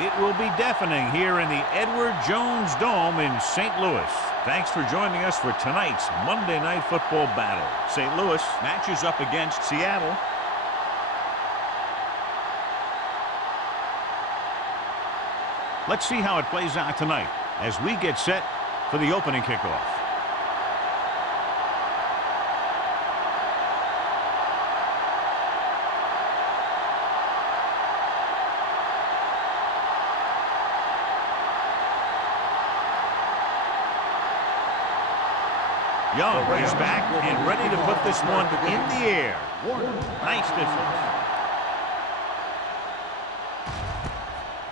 It will be deafening here in the Edward Jones Dome in St. Louis. Thanks for joining us for tonight's Monday Night Football battle. St. Louis matches up against Seattle. Let's see how it plays out tonight as we get set for the opening kickoff. Young is back and ready to put this one in the air. Nice distance.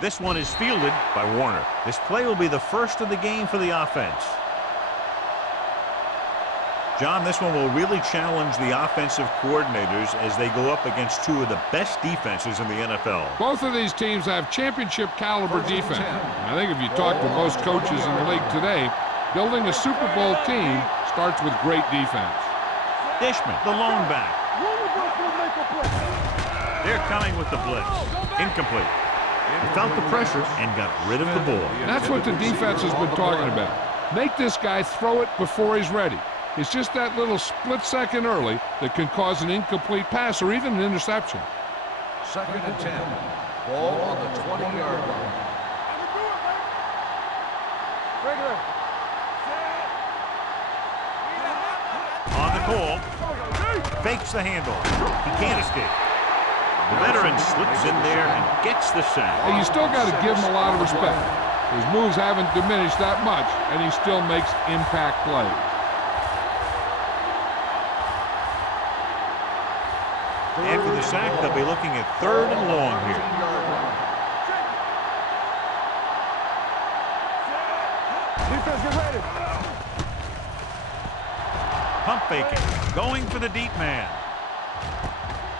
This one is fielded by Warner. This play will be the first of the game for the offense. John, this one will really challenge the offensive coordinators as they go up against two of the best defenses in the NFL. Both of these teams have championship caliber defense. I think if you talk to most coaches in the league today, building a Super Bowl team starts with great defense. Dishman, the lone back. They're coming with the blitz. Incomplete. He felt the pressure and got rid of the ball. That's what the defense has been talking about. Make this guy throw it before he's ready. It's just that little split second early that can cause an incomplete pass or even an interception. 2nd and 10. Ball on the 20-yard line. On the call, fakes the handoff. He can't escape. The veteran slips in there and gets the sack. Hey, you still got to give him a lot of respect. His moves haven't diminished that much, and he still makes impact plays. After the sack, they'll be looking at 3rd and long here. Defense, get ready. Pump faking, going for the deep man.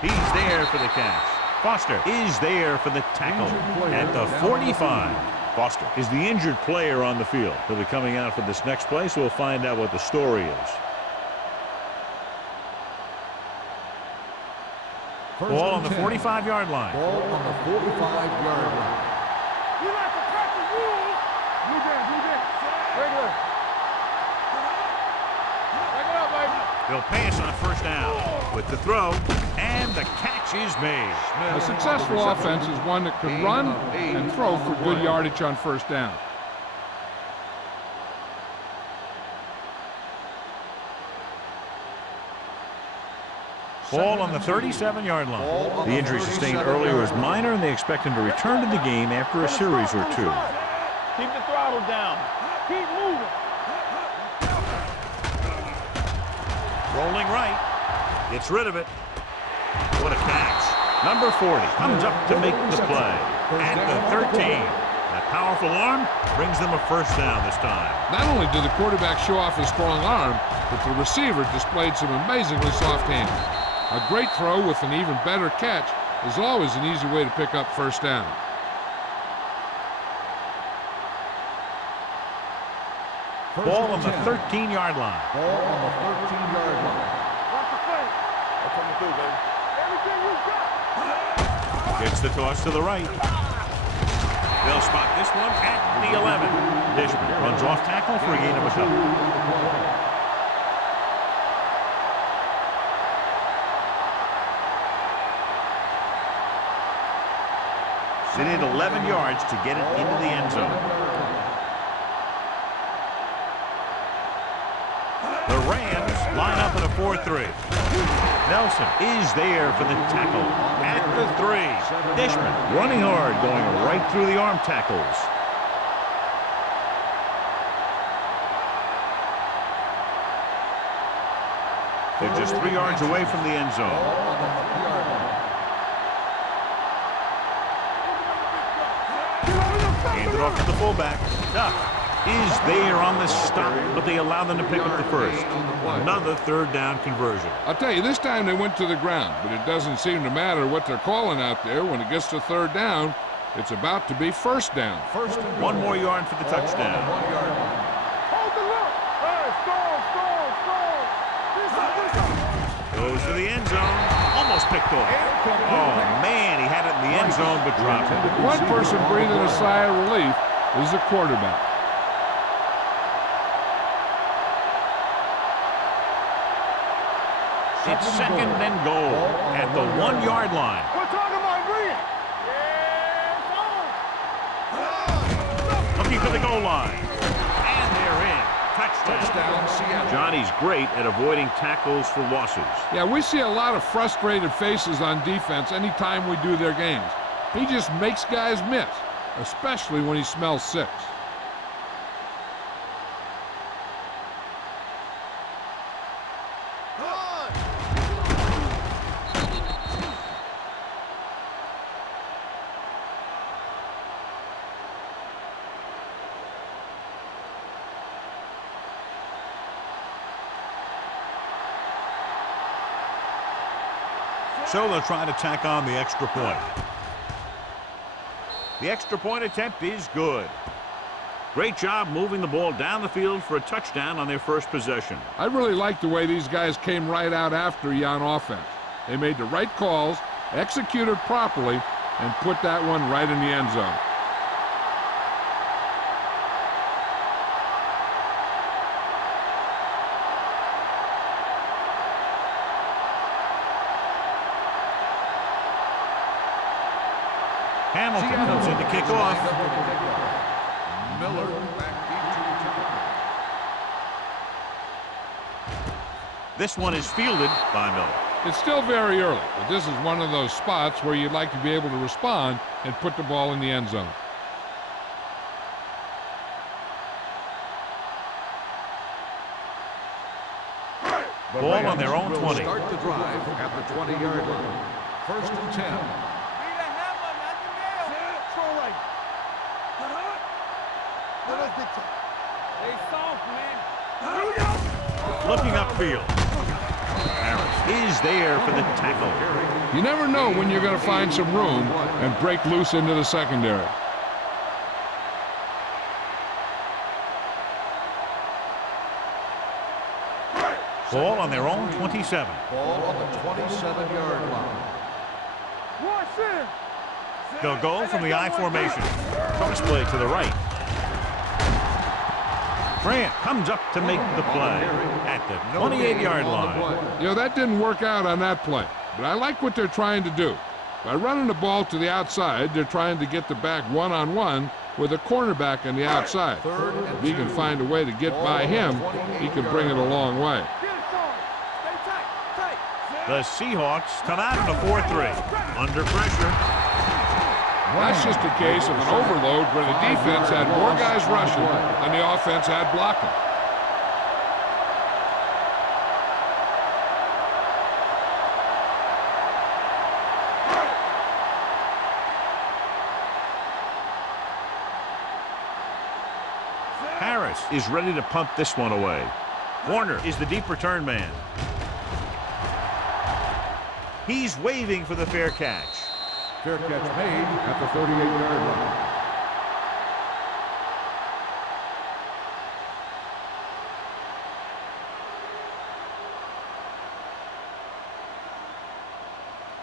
He's there for the catch. Foster is there for the tackle at the 45. Foster is the injured player on the field. He'll be coming out for this next play, so we'll find out what the story is. Ball on the 45-yard line. Ball on the 45-yard line. You like to practice rules. Blue game. Regular. Back it up, baby. They'll pass on 1st down with the throw, and the catch is made. A successful offense is one that can run and throw for good yardage on 1st down. Ball on the 37-yard line. The injury sustained earlier was minor, and they expect him to return to the game after a series or two. Keep the throttle down. Keep moving. Rolling right. Gets rid of it. What a catch. Number 40 comes up to make the play. At the 13. That powerful arm brings them a 1st down this time. Not only did the quarterback show off his strong arm, but the receiver displayed some amazingly soft hands. A great throw with an even better catch is always an easy way to pick up 1st down. Ball on the 13-yard line. Ball on the 13-yard line. Watch the play. I'm coming through, baby. Everything you got. Gets the toss to the right. They'll spot this one at the 11. Dishman runs off tackle for a gain of a couple. They need 11 yards to get it into the end zone. The Rams line up in a 4-3. Nelson is there for the tackle at the 3. Dishman running hard, going right through the arm tackles. They're just 3 yards away from the end zone. Handed off to the fullback. Duck is there on the stop, but they allow them to pick up the 1st. Another 3rd down conversion. I'll tell you, this time they went to the ground, but it doesn't seem to matter what they're calling out there. When it gets to 3rd down, it's about to be 1st down. 1 more yard for the touchdown. Hold the look. Hey, strong. Goes to the end zone. almost picked off. Oh, man, he had it in the end zone but dropped it. One person breathing a sigh of relief is the quarterback. It's second and goal at the 1-yard line. We're talking about green. Looking for the goal line. And they're in. Touchdown. Seattle. Johnny's great at avoiding tackles for losses. Yeah, we see a lot of frustrated faces on defense anytime we do their games. He just makes guys miss, especially when he smells six. So they'll try to tack on the extra point. The extra point attempt is good. Great job moving the ball down the field for a touchdown on their first possession. I really like the way these guys came right out after you on offense. They made the right calls, executed properly, and put that one right in the end zone. Hamilton comes in to kick off. Miller back deep to return. This one is fielded by Miller. It's still very early, but this is one of those spots where you'd like to be able to respond and put the ball in the end zone. Ball on their own 20. Start the drive at the 20-yard line. First and 10. Looking upfield. Harris is there for the tackle. You never know when you're going to find some room and break loose into the secondary. Ball on their own 27. Ball on the 27-yard line. They'll go from the I formation. Cross play to the right. Grant comes up to make the play at the 28-yard line. You know, that didn't work out on that play, but I like what they're trying to do. By running the ball to the outside, they're trying to get the back one-on-one with a cornerback on the outside. If he can find a way to get by him, he can bring it a long way. The Seahawks come out in a 4-3. Under pressure. That's just a case of an overload where the defense had more guys rushing than the offense had blocking. Harris is ready to punt this one away. Warner is the deep return man. He's waving for the fair catch. Fair catch made at the 38-yard line.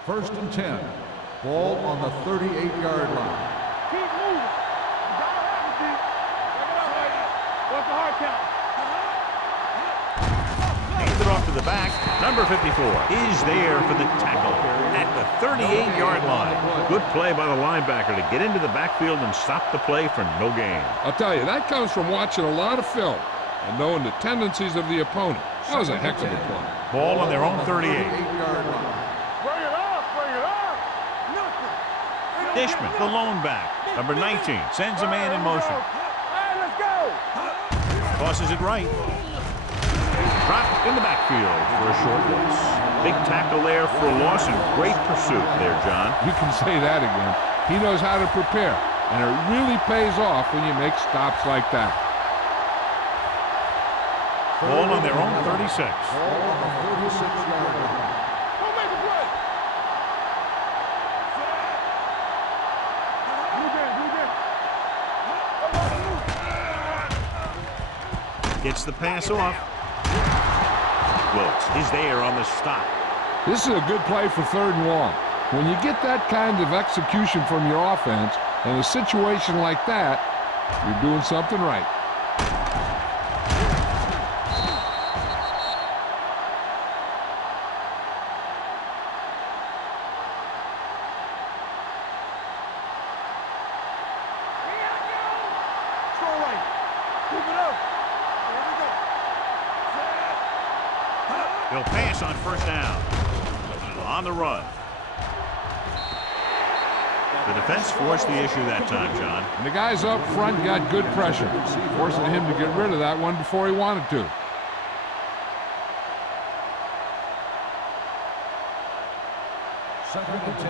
First and 10. Ball on the 38-yard line. Keep moving. You gotta have it, Pete. Check it out, lady. What's the hard count? Hands it off to the back. Number 54 is there for the tackle at the 38-yard line. Good play by the linebacker to get into the backfield and stop the play for no gain. I'll tell you, that comes from watching a lot of film and knowing the tendencies of the opponent. That was a heck of a play. Ball on their own 38. 38-yard line. Bring it up, bring it up. Nothing. Dishman, the lone back. Number 19 sends a man in motion. Hey, let's go. Tosses it right. Dropped in the backfield for a short loss. Big tackle there for a loss and great pursuit there, John. You can say that again. He knows how to prepare, and it really pays off when you make stops like that. Ball on their own 36. Ball on the 46-yard line. Who made the play? Gets the pass off. Wilkes is there on the stop. This is a good play for 3rd and long. When you get that kind of execution from your offense in a situation like that, you're doing something right. He'll pass on 1st down. On the run. The defense forced the issue that time, John. And the guys up front got good pressure, forcing him to get rid of that one before he wanted to. Second and 10.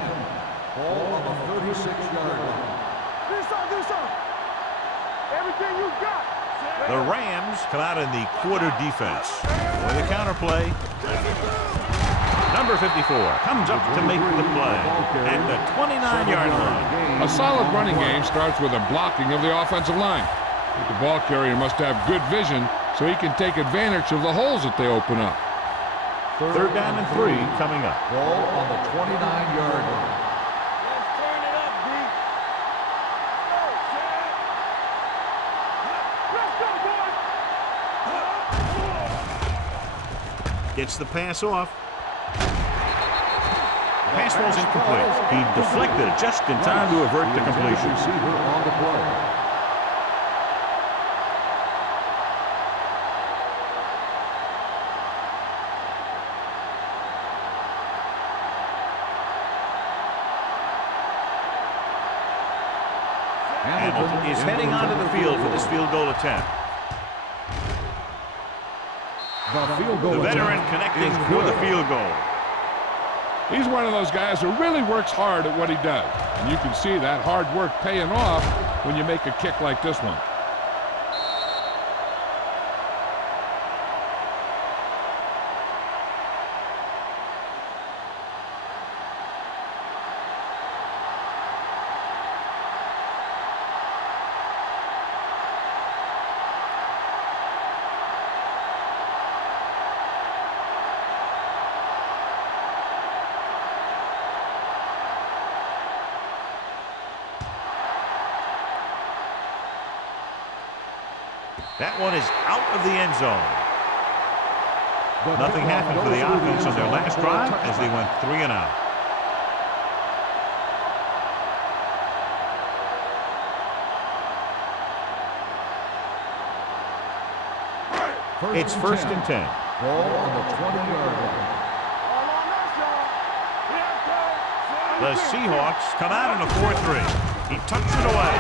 Ball on the 36-yard line. Do something. Everything you got. The Rams come out in the quarter defense. With a counterplay. Number 54 comes up to make the play at the 29-yard line. A solid running game starts with a blocking of the offensive line. But the ball carrier must have good vision so he can take advantage of the holes that they open up. 3rd down and 3 coming up. Ball on the 29-yard line. Let's turn it up, D. Let's go, boys. Gets the pass off. Pass ball's incomplete. He deflected it just in time to avert the completion. Receiver on the play. Hamilton is heading onto the field for this field goal attempt. The veteran connecting for the field goal. He's one of those guys who really works hard at what he does. And you can see that hard work paying off when you make a kick like this one. That one is out of the end zone. Nothing happened for the offense on their last drive as they went 3 and out. It's 1st and 10. Ball on the 20-yard line. All on us, y'all. The Seahawks come out in a 4-3. He tucks it away.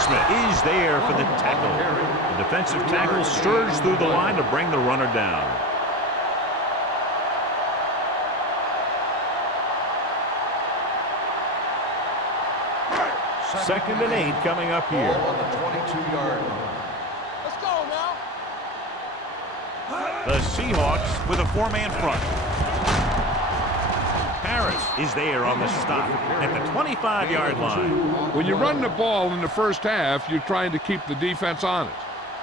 Smith is there for the tackle. The defensive tackle surged through the line to bring the runner down. Second and 8 coming up here. Ball on the 22-yard line. Let's go now. The Seahawks with a 4-man front. Harris is there on the stop at the 25-yard line. When you run the ball in the first half, you're trying to keep the defense honest.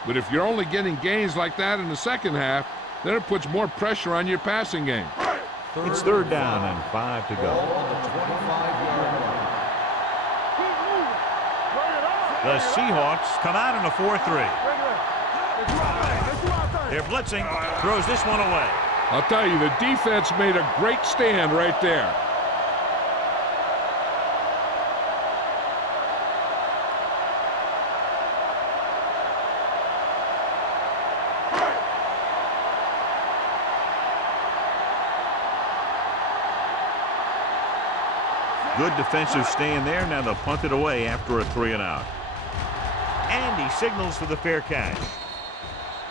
But if you're only getting gains like that in the second half, then it puts more pressure on your passing game. It's 3rd down and 5 to Ball go. on the 25-yard line. Keep moving. Bring it on. The Seahawks come out in a 4-3. They're blitzing, throws this one away. I'll tell you, the defense made a great stand right there. Good defensive stand there. Now they'll punt it away after a 3 and out. And he signals for the fair catch.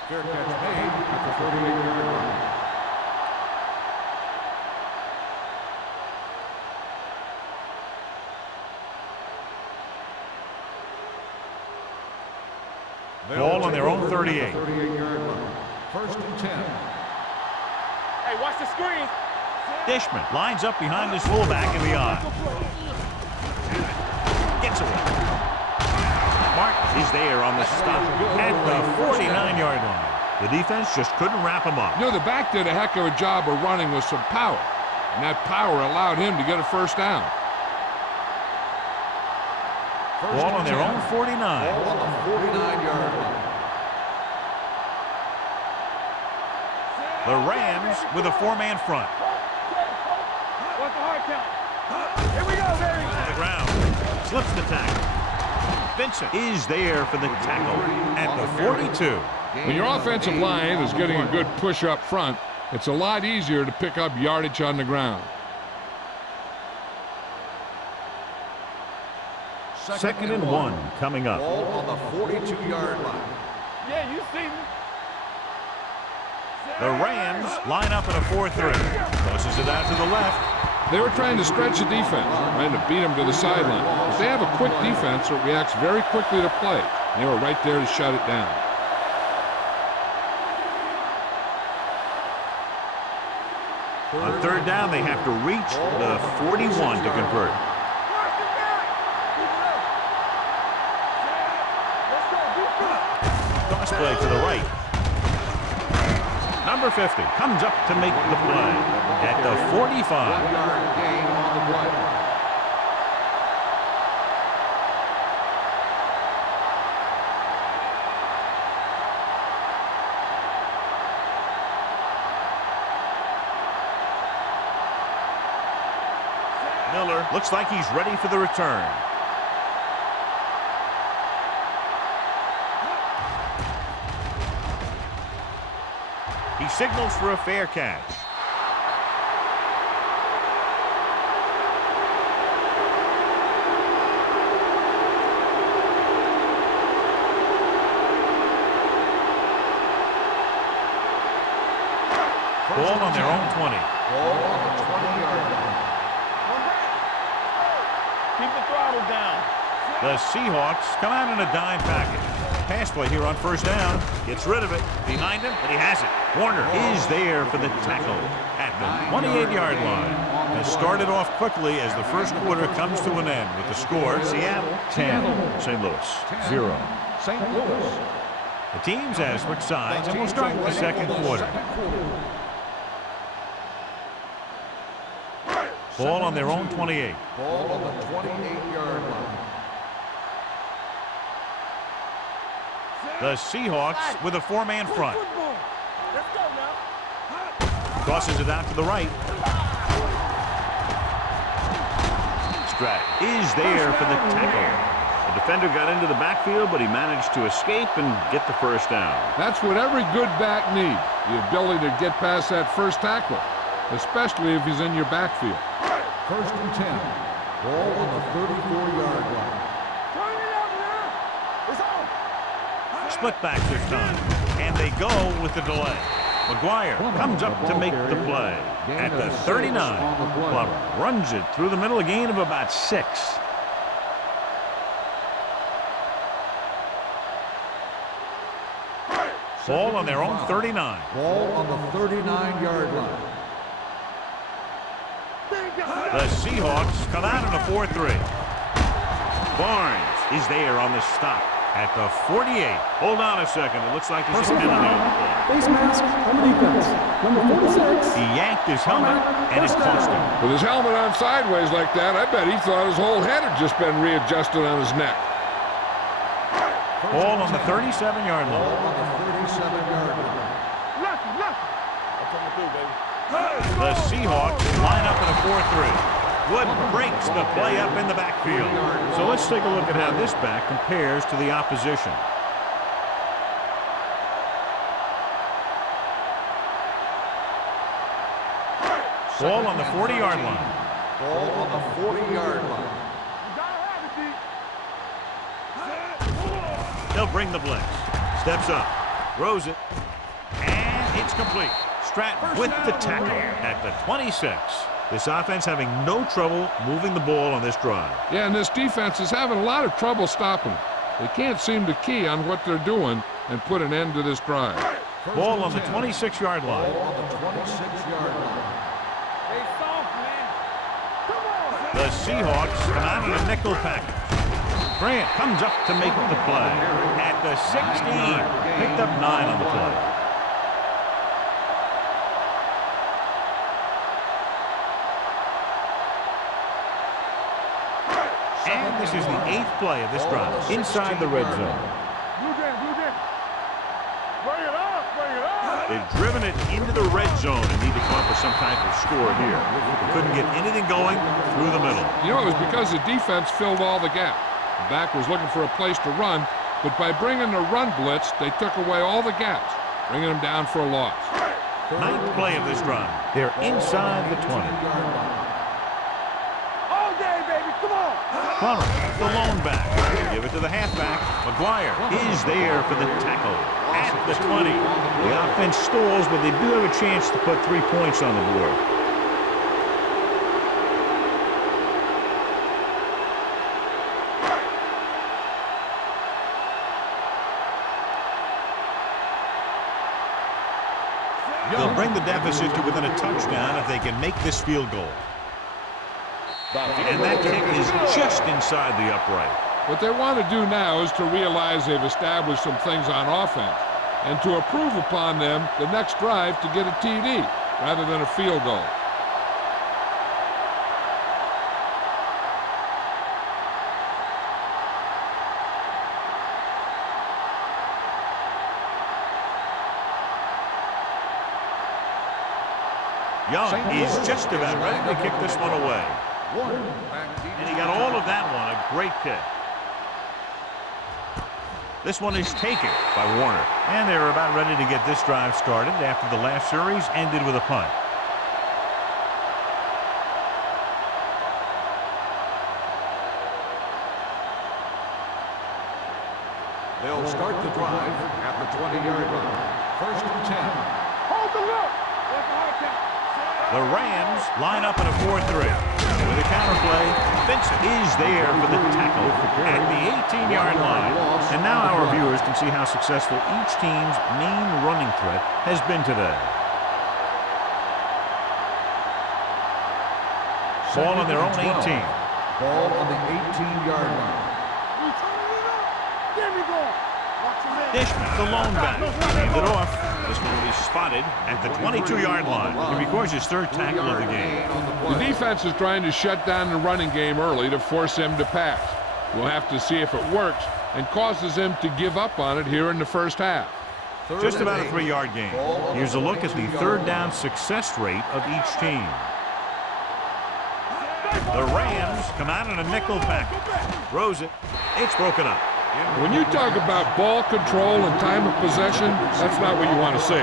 Fair catch made at the 38-yard line. Ball on their own 38. 38-yard line. 1st and 10. Hey, watch the screen. Dishman lines up behind his fullback in the eye. Gets away. Martin is there on the stop at the 49-yard line. The defense just couldn't wrap him up. You know, the back did a heck of a job of running with some power. and that power allowed him to get a first down. Ball on their own 49. Ball on the 49-yard line. The Rams with a 4-man front. What's the hard count? Here we go, baby. On the ground. Slips the tackle. Vincent is there for the tackle at the 42. When your offensive line is getting a good push up front, it's a lot easier to pick up yardage on the ground. Second and 1 coming up. Ball on the 42-yard line. Yeah, you see me. The Rams line up in a 4-3. Tosses it out to the left. They were trying to stretch the defense, trying to beat them to the sideline. But they have a quick defense that reacts very quickly to play. They were right there to shut it down. On third down, they have to reach the 41 to convert. Toss play to the right. Number 50 comes up to make the play at the 45. 1-yard gain on the play. Miller looks like he's ready for the return. He signals for a fair catch. Ball on their own 20. Ball on the 20-yard line. Keep the throttle down. The Seahawks come out in a dime package. Pass play here on first down. Gets rid of it. Behind him, but he has it. Warner is there for the tackle at the 28-yard line. Has started off quickly as the first quarter comes to an end with the score Seattle 10, St. Louis 0. St. Louis. The teams as switch sides and we'll start with the second quarter. Ball on their own 28. Ball on the 28-yard line. The Seahawks with a 4-man front. Let's go now. Tosses it out to the right. Stratton is there for the tackle. The defender got into the backfield, but he managed to escape and get the first down. That's what every good back needs, the ability to get past that first tackler, especially if he's in your backfield. First and 10. Ball on the 34-yard line. Turn it up now. It's on. Split back this time, and they go with the delay. McGuire comes up to make the play at the 39. Glover runs it through the middle, a gain of about 6. Ball on their own 39. Ball on the 39-yard line. The Seahawks come out in a 4-3. Barnes is there on the stop at the 48. Hold on a second. It looks like there's a penalty. Face mask on the defense. Number 46. He yanked his helmet, and it cost him. With his helmet on sideways like that, I bet he thought his whole head had just been readjusted on his neck. Ball on the 37-yard Ball line. on the 37-yard line. Lucky. That's what I'm gonna do, baby. The Seahawks line up in a 4-3. Wood breaks the play up in the backfield. So let's take a look at how this back compares to the opposition. Ball on the 40-yard line. Ball on the 40-yard line. You gotta have it, D. They'll bring the blitz. Steps up. Throws it. And it's complete. Stratton with the tackle at the 26. This offense having no trouble moving the ball on this drive. Yeah, and this defense is having a lot of trouble stopping them. They can't seem to key on what they're doing and put an end to this drive. Ball on the 26-yard line. Ball on the 26-yard line. Hey, soft, man. Come on. The Seahawks come out in a nickel package. Grant comes up to make the play at the 16. Picked up 9 on the play. And this is the 8th play of this drive inside the red zone. Blue Jam, Blue Jam. Bring it up, bring it up. They've driven it into the red zone and need to come up with some type of score here. They couldn't get anything going through the middle. You know, it was because the defense filled all the gaps. The back was looking for a place to run, but by bringing the run blitz, they took away all the gaps, bringing them down for a loss. 9th play of this drive. They're inside the 20. All day, baby, come on. Connor, the lone back. Give it to the halfback. McGuire is there for the tackle at the 20. The offense stalls, but they do have a chance to put 3 points on the board. They'll bring the deficit to within a touchdown if they can make this field goal. And that kick is just inside the upright. What they want to do now is to realize they've established some things on offense and to improve upon them the next drive to get a TD rather than a field goal. Young is just about ready to kick this one away. And he got all of that one, a great kick. This one is taken by Warner. And they're about ready to get this drive started after the last series ended with a punt. They'll start the drive at the 20-yard line. First and 10. Hold the look. What's the hard count? The Rams line up in a 4-3. With a counterplay, Vincent is there for the tackle at the 18-yard line. And now our viewers can see how successful each team's main running threat has been today. Ball on their own 18. Ball on the 18-yard line. You turning it up? There we go. Watch your man. Dishman, the lone back, handed it off. This one will be spotted at the 22-yard line. It records his 3rd tackle of the game. The defense is trying to shut down the running game early to force him to pass. We'll have to see if it works and causes him to give up on it here in the first half. Just about a 3-yard game. Here's a look at the 3rd down success rate of each team. The Rams come out in a nickel package. Throws it. It's broken up. When you talk about ball control and time of possession, that's not what you want to see.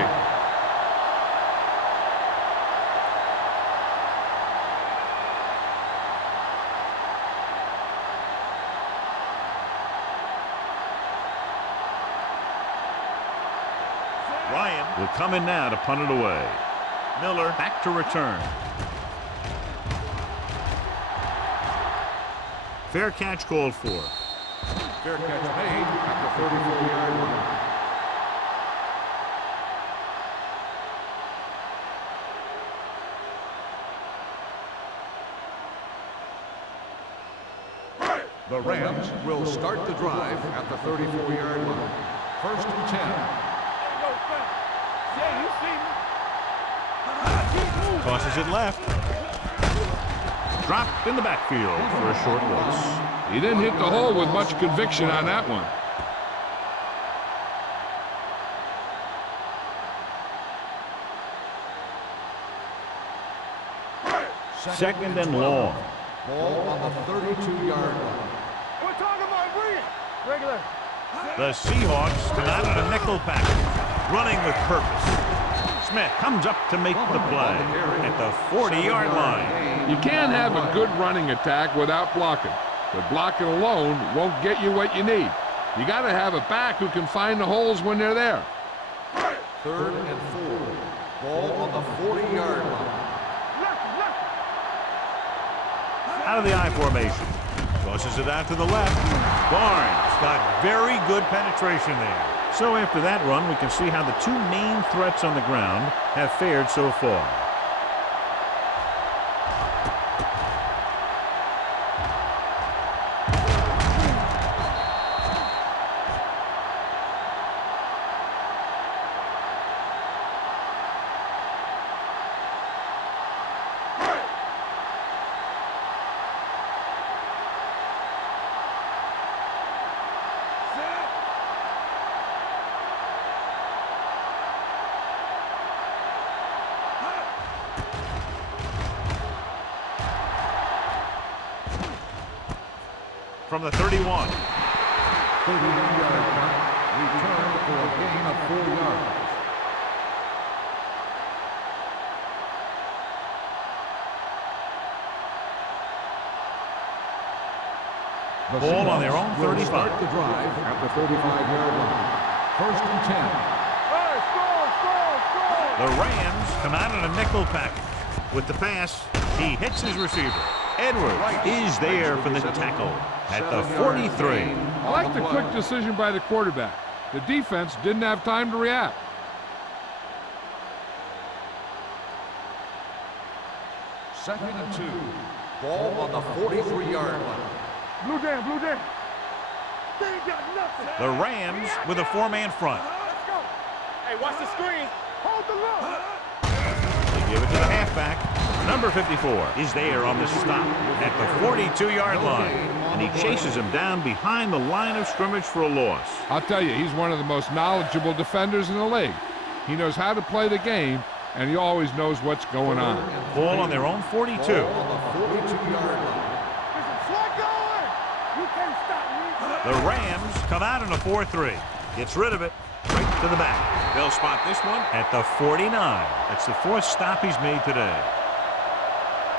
Ryan will come in now to punt it away. Miller back to return. Fair catch called for. Fair catch made at the 34-yard line. The Rams will start the drive at the 34-yard line. First and 10. Yeah, you see me. Tosses it left. Dropped in the backfield for a short loss. He didn't hit the hole with much conviction on that one. Second and long. Ball on the 32-yard line. We're talking about bring it. Regular. The Seahawks come out in a nickel package, running with purpose. Smith comes up to make the play at the 40-yard line. You can't have a good running attack without blocking, but blocking alone won't get you what you need. You got to have a back who can find the holes when they're there. 3rd and 4. Ball on the 40-yard line. Out of the I formation. Tosses it out to the left. Barnes got very good penetration there. So after that run, we can see how the 2 main threats on the ground have fared so far. from the 31. 31-yard punt, returned for a gain of 4 yards. The Ball on their own Seahawks will 35. start the drive at the 35-yard line. First and 10. Hey, score! The Rams come out in a nickel package. With the pass, he hits his receiver. Edwards is there for the tackle at the 43. I like the quick decision by the quarterback. The defense didn't have time to react. Second and 2. Ball on the 43-yard line. Blue Jam, Blue Jam. They ain't got nothing. The Rams with a 4-man front. Let's go. Hey, watch the screen. Hold the look. They give it to the halfback. Number 54 is there on the stop at the 42-yard line. And he chases him down behind the line of scrimmage for a loss. I'll tell you, he's one of the most knowledgeable defenders in the league. He knows how to play the game, and he always knows what's going on. Ball on their own 42. Ball on the 42-yard line. Listen, slow going. You can't stop me. The Rams come out in a 4-3. Gets rid of it right to the back. They'll spot this one at the 49. That's the 4th stop he's made today.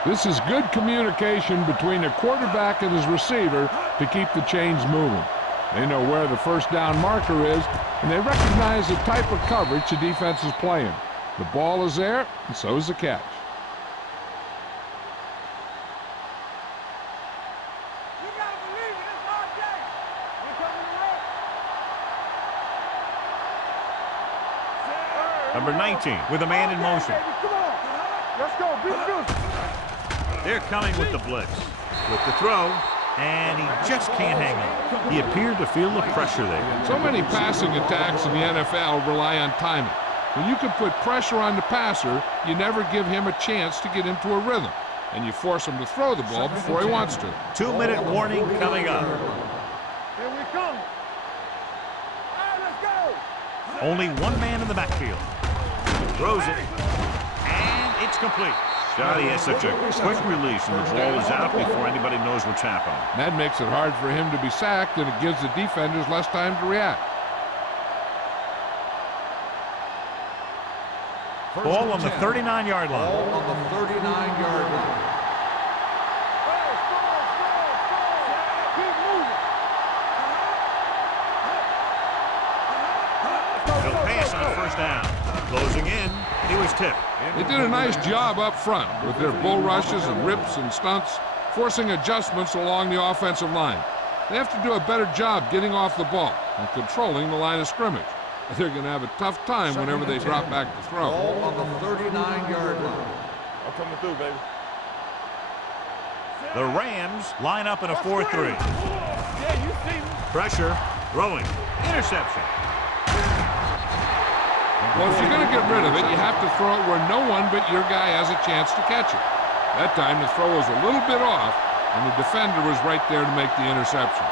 This is good communication between the quarterback and his receiver to keep the chains moving. They know where the first down marker is, and they recognize the type of coverage the defense is playing. The ball is there, and so is the catch. You gotta believe it. It's our day. We're coming to run. Number 19 with a man in motion. Baby, come on. Let's go. Beat this. They're coming with the blitz. With the throw, and he just can't hang on. He appeared to feel the pressure there. So many passing attacks in the NFL rely on timing. When you can put pressure on the passer, you never give him a chance to get into a rhythm, and you force him to throw the ball before he wants to. 2-minute warning coming up. Here we come. All right, let's go. Only one man in the backfield. Throws it, and it's complete. God, he has such a quick release, and the ball is out before anybody knows what's happening. That makes it hard for him to be sacked, and it gives the defenders less time to react. Ball on the 39-yard line. Ball on the 39-yard line. Hey, score. Keep moving. He'll pass on first down. Closing in, he was tipped. They did a nice job up front with their bull rushes and rips and stunts, forcing adjustments along the offensive line. They have to do a better job getting off the ball and controlling the line of scrimmage. They're going to have a tough time whenever they drop back to throw. Ball on the 39-yard line. I'm coming through, baby. The Rams line up in a 4-3. Yeah, you see me. Pressure, throwing, interception. Well, if you're going to get rid of it, you have to throw it where no one but your guy has a chance to catch it. That time the throw was a little bit off, and the defender was right there to make the interception.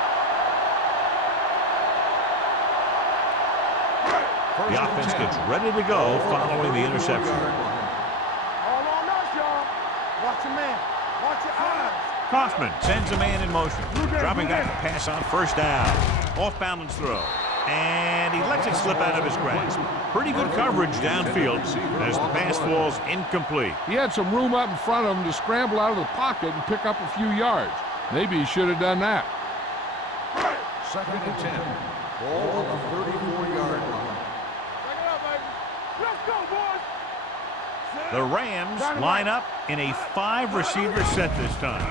The offense gets ready to go following the interception. All on us, y'all. Watch your man. Watch your eyes. Kaufman sends a man in motion, dropping back to pass on first down. Off-balance throw, and he lets it slip out of his grasp. Pretty good coverage downfield as the pass falls incomplete. He had some room up in front of him to scramble out of the pocket and pick up a few yards. Maybe he should have done that. Second and 10. Ball on the 34-yard line. Take it up, baby. Let's go, boys. The Rams line up in a 5-receiver set this time.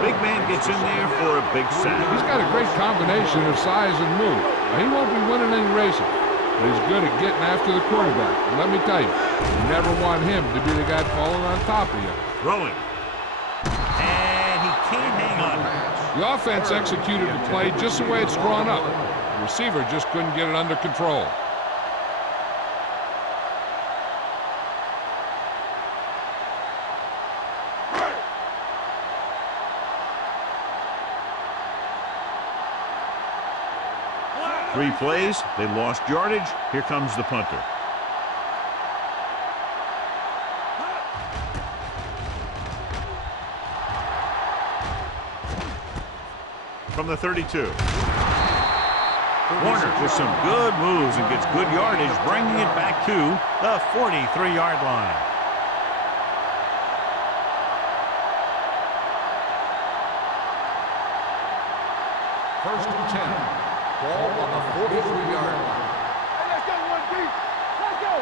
Big man gets in there for a big sack. He's got a great combination of size and move. Now, he won't be winning any races, but he's good at getting after the quarterback. And let me tell you, you never want him to be the guy falling on top of you. Throwing. And he can't hang on. The offense executed the play just the way it's drawn up. The receiver just couldn't get it under control. Three plays, they lost yardage. Here comes the punter. from the 32. Warner with some good moves and gets good yardage, bringing it back to the 43-yard line. First and 10. Ball on the 43-yard line. Hey, let's go, 1-3. Let's go.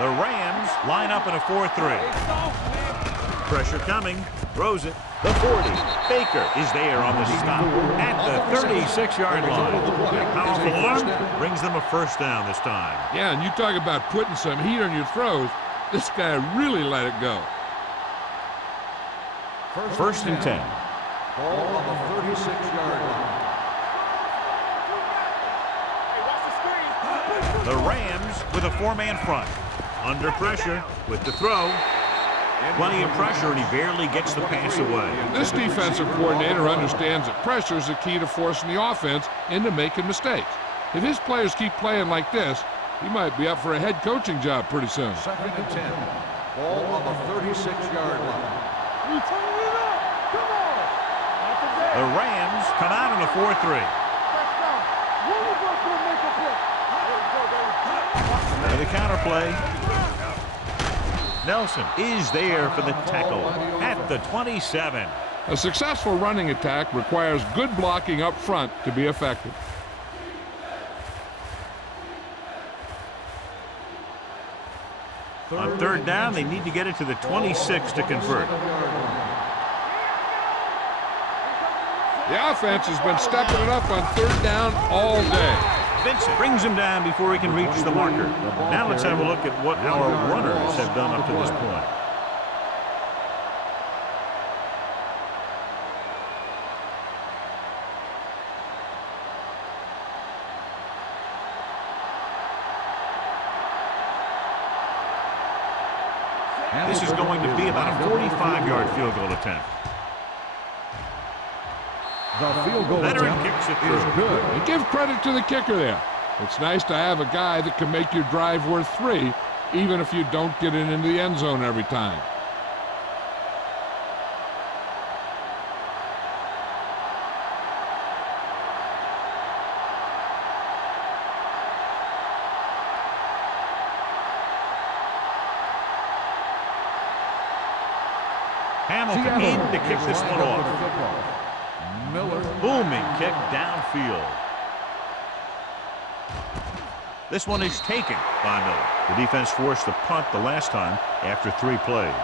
The Rams line up in a 4-3. Pressure coming. Throws it. The 40. Baker is there on the stop at the 36-yard line. A powerful arm brings them a first down this time. Yeah, and you talk about putting some heat on your throws. This guy really let it go. First and 10. Ball on the 36-yard line. The Rams with a 4-man front. Under pressure with the throw. Plenty of pressure, and he barely gets the pass away. This defensive coordinator understands that pressure is the key to forcing the offense into making mistakes. If his players keep playing like this, he might be up for a head coaching job pretty soon. Second and 10. Ball on the 36-yard line. You turn it up. Come on. Not today. The Rams come out in a 4-3. First down. One of us will make a play. There we go, baby. And the counter play. Nelson is there for the tackle at the 27. A successful running attack requires good blocking up front to be effective. On third down, they need to get it to the 26 to convert. The offense has been stepping it up on third down all day. Vincent brings him down before he can reach the marker. Now let's have a look at what our runners have done up to this point. This is going to be about a 45-yard field goal attempt. The field goal Veteran attempt kicks it is through. good. And give credit to the kicker there. It's nice to have a guy that can make your drive worth 3, even if you don't get it into the end zone every time. Hamilton in to kick this one off. Miller. Booming kick downfield. This one is taken by Miller. The defense forced the punt the last time after 3 plays.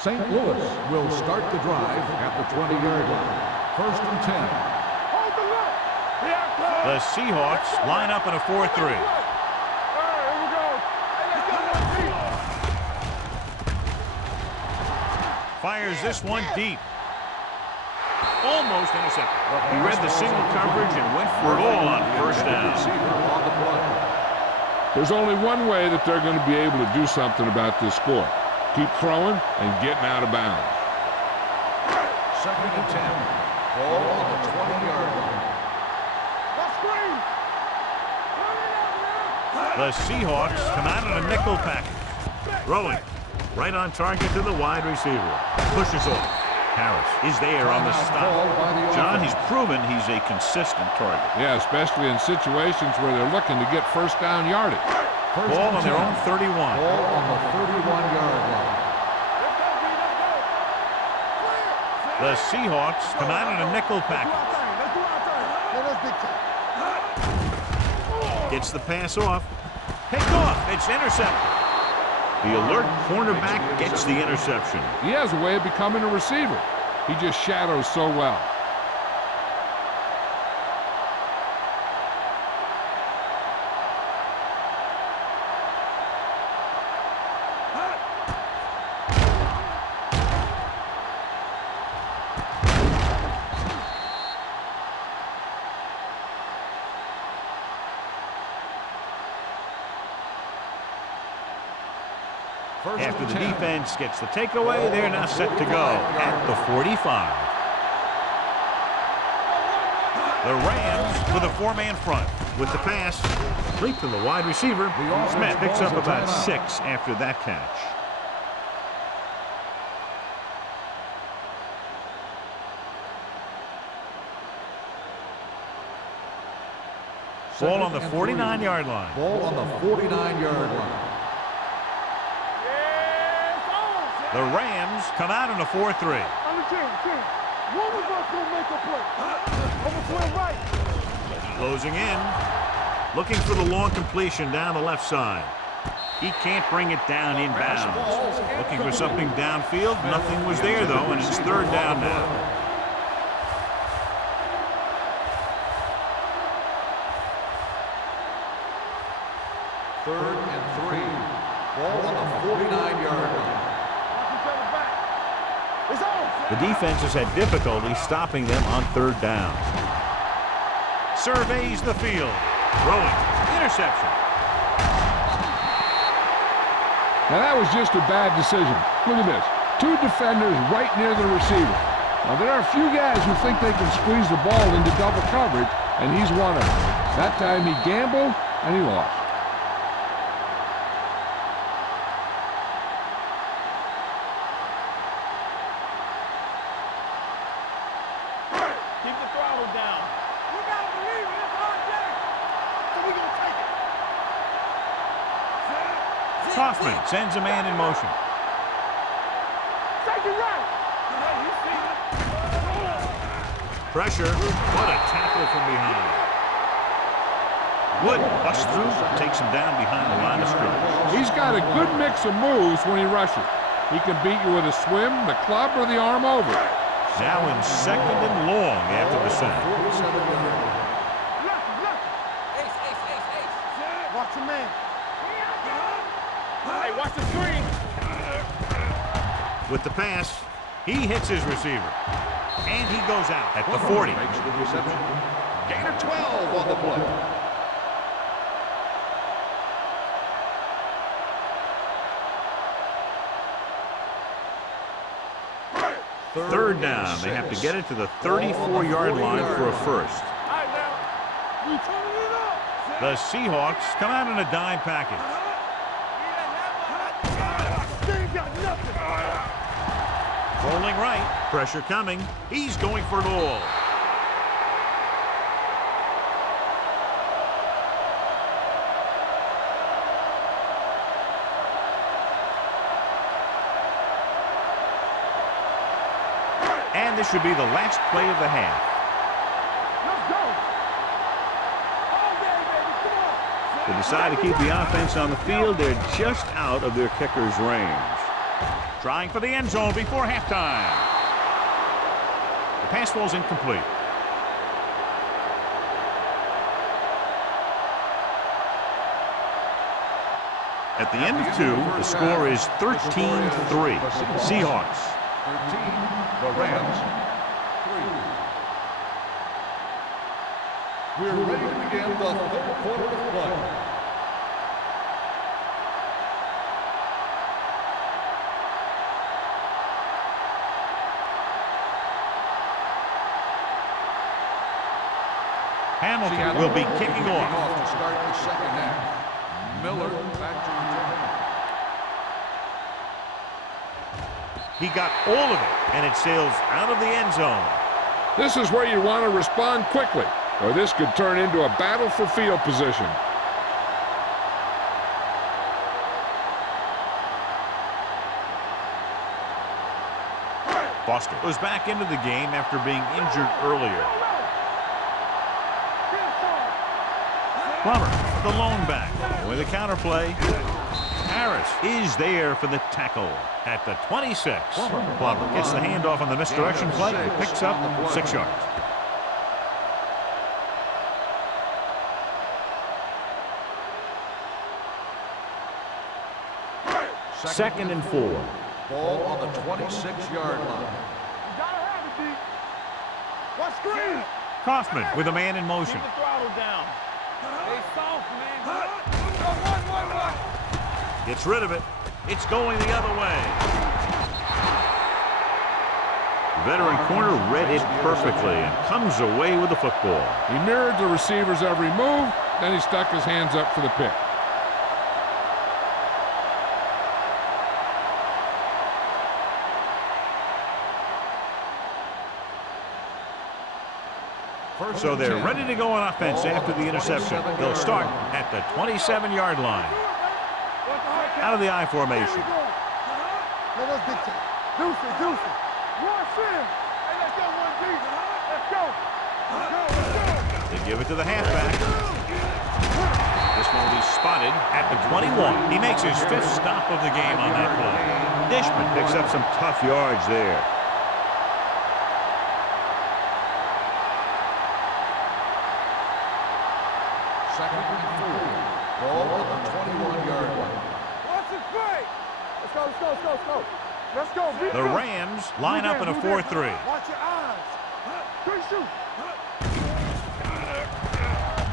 St. Louis will start the drive at the 20-yard line. First and 10. Hold the left. Yeah, close. The Seahawks line up in a 4-3. All right, here we go. Hey, let's go, 1-3. Fires this one deep. Almost intercepted. He read the single coverage and went for it all on first down. There's only one way that they're going to be able to do something about this score. Keep throwing and getting out of bounds. Second and 10. Ball on the 20-yard line. Let's screen. The Seahawks come out in a nickel package. Throwing right on target to the wide receiver. Pushes off. Harris is there on the stop. John, he's proven he's a consistent target. Yeah, especially in situations where they're looking to get first down yardage. Ball on their own 31. Ball on the 31-yard line. The Seahawks come out in a nickel package. Gets the pass off. Picked off. It's intercepted. The alert cornerback gets the interception. He has a way of becoming a receiver. He just shadows so well. After the defense gets the takeaway, they're now set to go at the 45. The Rams with a four-man front. With the pass, complete to the wide receiver. Smith picks up about 6 after that catch. Ball on the 49-yard line. Ball on the 49-yard line. The Rams come out in a 4-3. On the team. One of us will make a play. Over to the right. Closing in. Looking for the long completion down the left side. He can't bring it down inbounds. Looking for something downfield. Nothing was there, though, and it's third down now. Third and 3. Ball on the 49-yard line. The defense has had difficulty stopping them on third down. Surveys the field. Throwing. Interception. Now that was just a bad decision. Look at this. 2 defenders right near the receiver. Now there are a few guys who think they can squeeze the ball into double coverage, and he's one of them. That time he gambled, and he lost. Keep the throttle down. You gotta believe it. It's our day. So we're gonna take it. Kaufman sends a man in motion. Take it right. You see it. Pressure. What a tackle from behind. Wood busts through, takes him down behind the line of scrimmage. He's got a good mix of moves when he rushes. He can beat you with a swim, the club, or the arm over. Now in second and long after the sack. Watch your man. Hey, watch the screen. With the pass, he hits his receiver. And he goes out at the 40. Makes the reception. Gain of 12 on the play. Third down. They have to get it to the 34-yard line for a first. All right, now. We turning it up. The Seahawks come out in a dime package. They ain't got nothing. Rolling right. Pressure coming. He's going for it all. And this should be the last play of the half. Let's go. All day, baby. Come on. They decide to keep the offense on the field. They're just out of their kicker's range. Trying for the end zone before halftime. The pass falls incomplete. At the end of 2, the score is 13-3. Seahawks. 13. The Rams. 3. We're ready to begin the third quarter of play. Hamilton will be kicking off. To start the second half. Miller back to return. He got all of it, and it sails out of the end zone. This is where you want to respond quickly, or this could turn into a battle for field position. Foster was back into the game after being injured earlier. Plummer, the lone back. With a counterplay. Harris is there for the tackle at the 26. Plummer gets the handoff on the misdirection play and picks up 6 yards. Second and 4. Ball on the 26-yard line. You gotta have it, D. Watch screen. Kaufman with a man in motion. Keep the throttle down. They soft, man. One. Gets rid of it. It's going the other way. veteran corner read it perfectly and comes away with the football. He mirrored the receiver's every move, then he stuck his hands up for the pick. So they're ready to go on offense after the interception. They'll start at the 27-yard line. Out of the I formation. Let us dictate. Deuce it, deuce it. Rush in. Hey, let's go, 1 deep. Let's go. Let's go. They give it to the halfback. This one will be spotted at the 21. He makes his 5th stop of the game on that play. Dishman picks up some tough yards there. Second and 4. Ball on the 21-yard line. Watch it play. Let's go, let's go, let's go, let's go. Let's go. Be The good. Rams line up in a 4-3. Watch your eyes. Good shoot.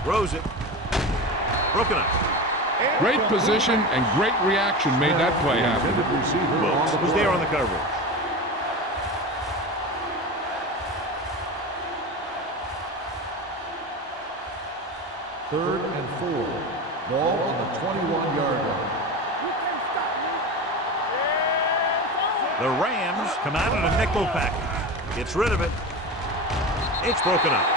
Throws it. Broken up. Great position and great reaction made that play happen. Intended receiver on Wilkes the was there play. on the coverage. Third and 4. Ball on the 21-yard line. You can't stop me. The Rams come out in a nickel package. Gets rid of it. It's broken up.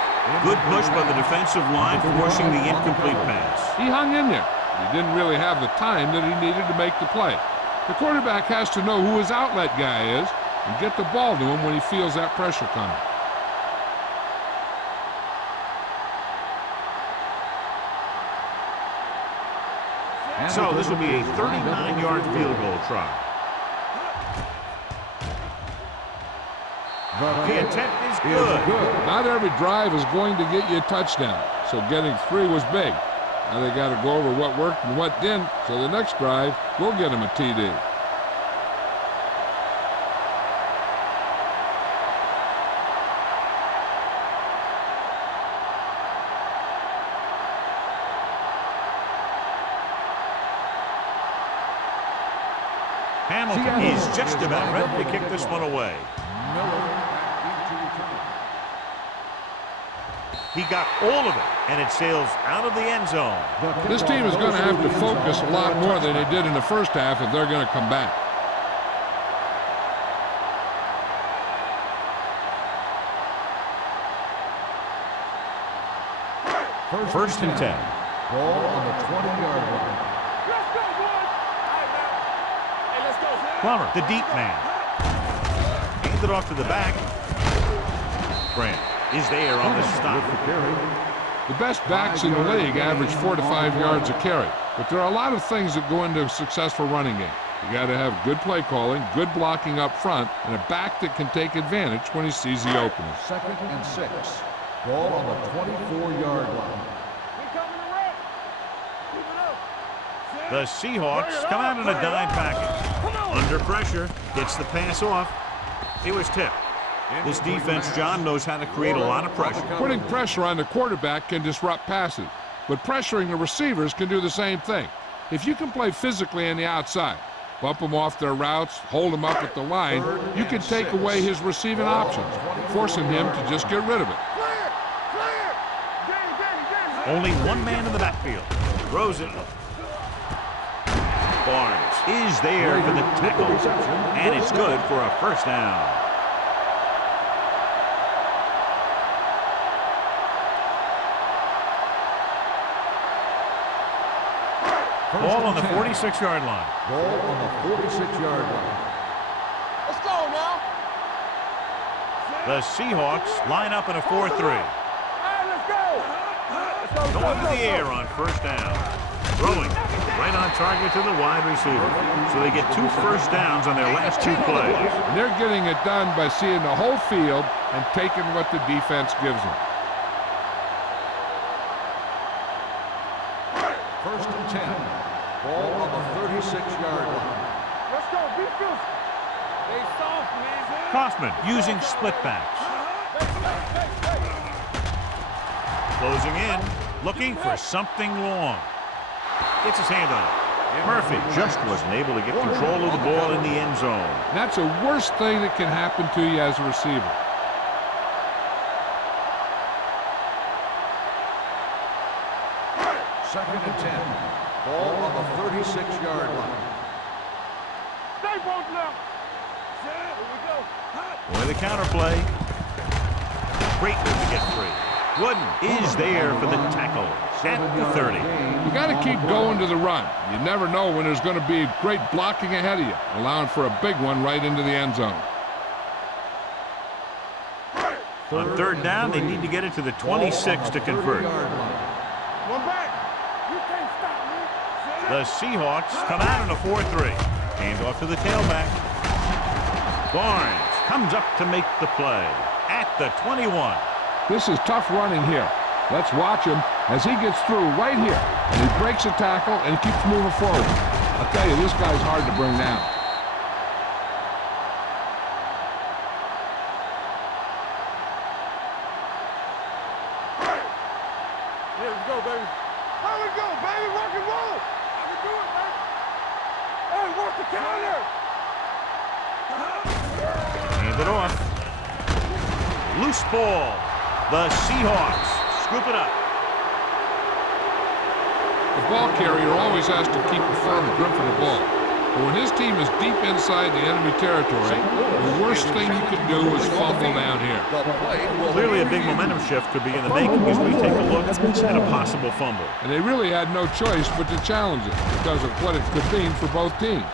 Good push by the defensive line, forcing the incomplete pass. He hung in there. He didn't really have the time that he needed to make the play. The quarterback has to know who his outlet guy is and get the ball to him when he feels that pressure coming. So this will be a 39-yard field goal try. The attempt is good. Not every drive is going to get you a touchdown, so getting 3 was big. Now they got to go over what worked and what didn't, so the next drive will get him a TD. Hamilton is just about ready to kick this one away. He got all of it, and it sails out of the end zone. This team is going to have to focus a lot more than they did in the first half if they're going to come back. First and 10. Ball on the 20-yard line. Let's go, boys. All right, man. Hey, let's go. Plummer, the deep man. Hands it off to the back. Grant is there on the stop. The best backs in the league average 4 to 5 yards a carry, but there are a lot of things that go into a successful running game. You got to have good play calling, good blocking up front, and a back that can take advantage when he sees the opening. Second and 6. Ball on the 24-yard line. We coming to run. Keep it up. The Seahawks come out in a dime package. Under pressure, gets the pass off. It was tipped. This defense, John, knows how to create a lot of pressure. Putting pressure on the quarterback can disrupt passes, but pressuring the receivers can do the same thing. If you can play physically on the outside, bump them off their routes, hold them up at the line, you can take away his receiving options, forcing him to just get rid of it. Clear. Clear. Game. Only one man in the backfield. Throws it. Barnes is there for the tackle, and it's good for a first down. Ball on the 46-yard line. Ball on the 46-yard line. Let's go now. The Seahawks line up in a 4-3. All right, let's go. Going to the air on first down. Throwing right on target to the wide receiver. So they get 2 first downs on their last 2 plays. And they're getting it done by seeing the whole field and taking what the defense gives them. First and 10. Ball on the 36-yard line. Let's go. Be good. They soft, man. Kaufman using split backs. Closing in, looking for something long. Gets his hand on it. Murphy just wasn't able to get control of the ball in the end zone. That's the worst thing that can happen to you as a receiver. Second and 10. Ball on the 36-yard line. Stay both left. Here we go. Boy, the counter play. Great move to get free. Wooden is there for the tackle at the 30. You got to keep going to the run. You never know when there's going to be great blocking ahead of you, allowing for a big one right into the end zone. On third down, they need to get it to the 26 to convert. One back. You can't stop me. The Seahawks come out in a 4-3. Hand off to the tailback. Barnes comes up to make the play at the 21. This is tough running here. Let's watch him as he gets through right here. And he breaks a tackle and keeps moving forward. I'll tell you, this guy's hard to bring down. Here we go, baby. Here we go, baby. Rock and roll. I can do it, baby. Hey, work the counter. Hand it off. Loose ball. The Seahawks scoop it up. The ball carrier always has to keep a firm grip of the ball. But when his team is deep inside the enemy territory, the worst thing you can do is fumble down here. Clearly a big momentum shift could be in the making as we take a look at a possible fumble. And they really had no choice but to challenge it because of what it could mean for both teams.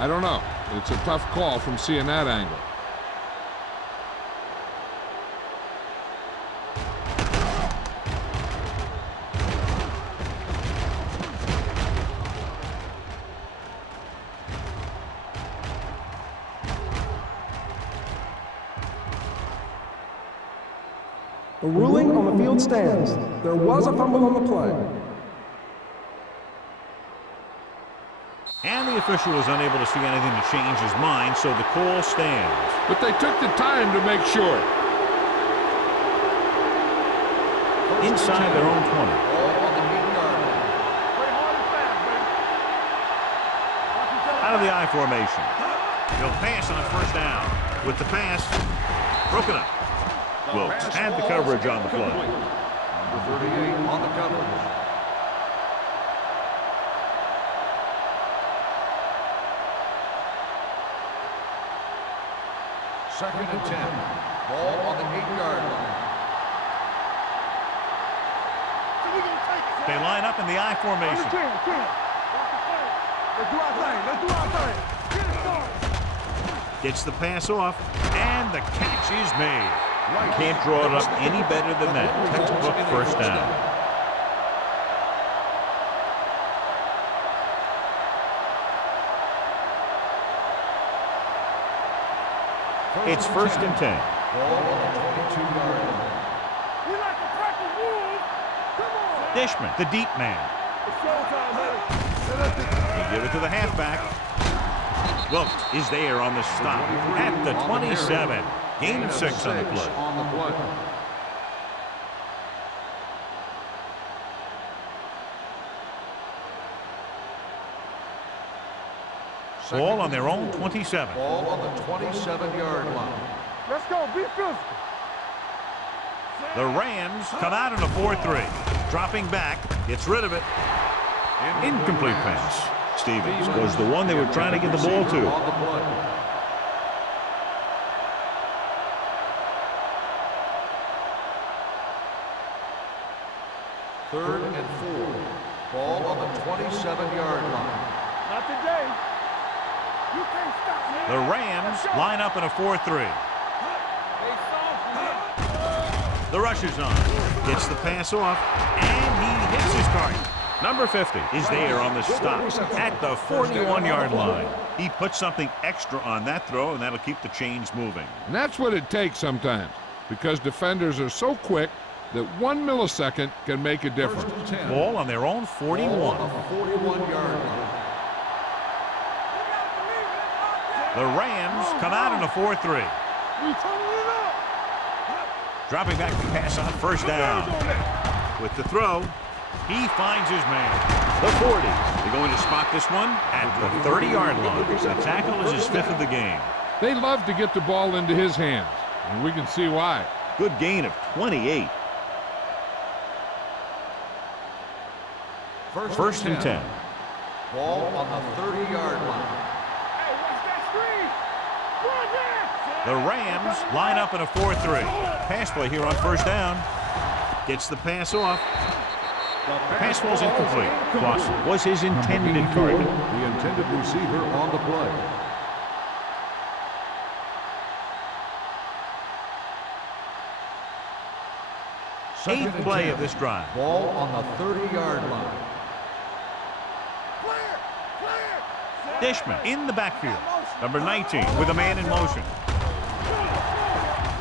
I don't know. It's a tough call from seeing that angle. The ruling on the field stands. There was a fumble on the play. And the official was unable to see anything to change his mind, so the call stands. But they took the time to make sure. Inside their own 20. Out of the I formation. He'll pass on a first down. With the pass, broken up. Wilkes had the coverage on the play. Number 38 on the coverage. Second and 10. Ball on the 8-yard line. They line up in the I formation. Let's do our thing. Let's do our thing. Get it started. Gets the pass off, and the catch is made. Can't draw it up any better than that. Textbook first down. It's first and 10. Ball on the 22-yard line. We like to practice rules. Come on. Dishman, the deep man. It's showtime, man. They give it to the halfback. Wilkes is there on the stop at the 27. Gain of 6 on the play. Ball on their own 27. Ball on the 27-yard line. Let's go. Be physical. The Rams come out in a 4-3. Dropping back, gets rid of it. Incomplete pass. Stevens was the one they were trying to get the ball to. Third and 4. Ball on the 27-yard line. Not today. You can't stop me. The Rams line up in a 4-3. The rush is on. Gets the pass off, and he hits his target. Number 50 is there on the stop at the 41-yard line. He puts something extra on that throw, and that'll keep the chains moving. And that's what it takes sometimes, because defenders are so quick that 1 millisecond can make a difference. Ball on their own 41. 41-yard line. The Rams come out in a 4-3. We turning it up. Dropping back to pass on first down. With the throw, he finds his man. The 40. They're going to spot this one at the 30-yard line. The tackle is his 5th of the game. They love to get the ball into his hands, and we can see why. Good gain of 28. First and 10. Ball on the 30-yard line. Hey, watch that screen. Run there. The Rams line up in a 4-3. Pass play here on first down. Gets the pass off. The pass was incomplete. Foster was his intended target. The intended receiver on the play. Eighth play of this drive. Ball on the 30-yard line. Clear. Clear. Dishman in the backfield. Number 19 with a man in motion.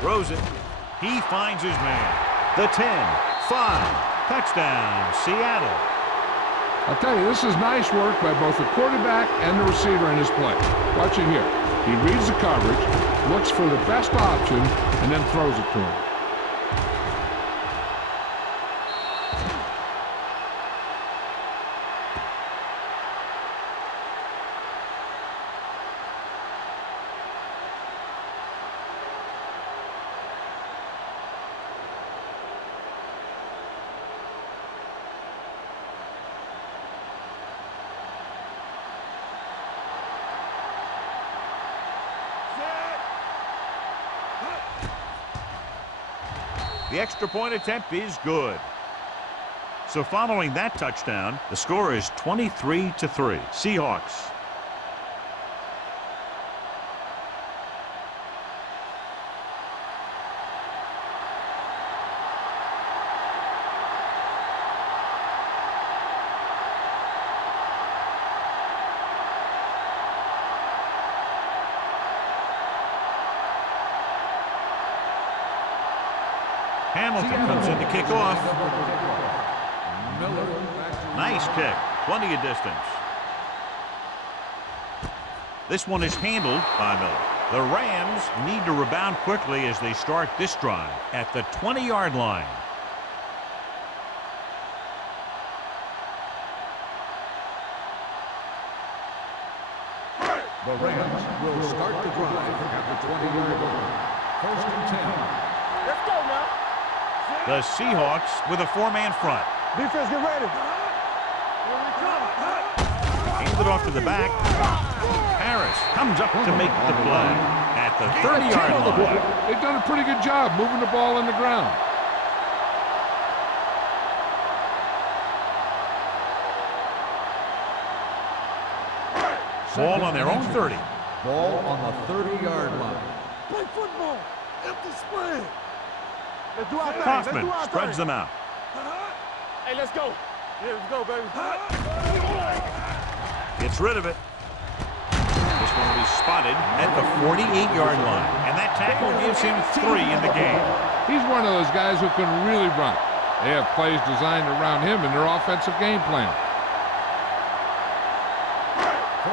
Throws it. He finds his man. The 10, 5. Touchdown, Seattle. I'll tell you, this is nice work by both the quarterback and the receiver in his play. Watch it here. He reads the coverage, looks for the best option, and then throws it to him. The extra point attempt is good. So following that touchdown, the score is 23-3. Seahawks. Hamilton comes in to kick off. Nice kick. Plenty of distance. This one is handled by Miller. The Rams need to rebound quickly as they start this drive at the 20-yard line. The Rams will start the drive at the 20-yard line. First and 10. Let's go now. The Seahawks with a 4-man front. Defense, get ready. Here we come. Hand it off to the back. Harris comes up to make the play at the 30-yard line. They've done a pretty good job moving the ball on the ground. Ball on their own 30. Ball on the 30-yard line. Play football. Empty spread. Let's do our thing. Kaufman spreads them out. Hey, let's go. Yeah, let's go, baby. Gets rid of it. This one will be spotted at the 48-yard line. And that tackle gives him 3 in the game. He's one of those guys who can really run. They have plays designed around him in their offensive game plan.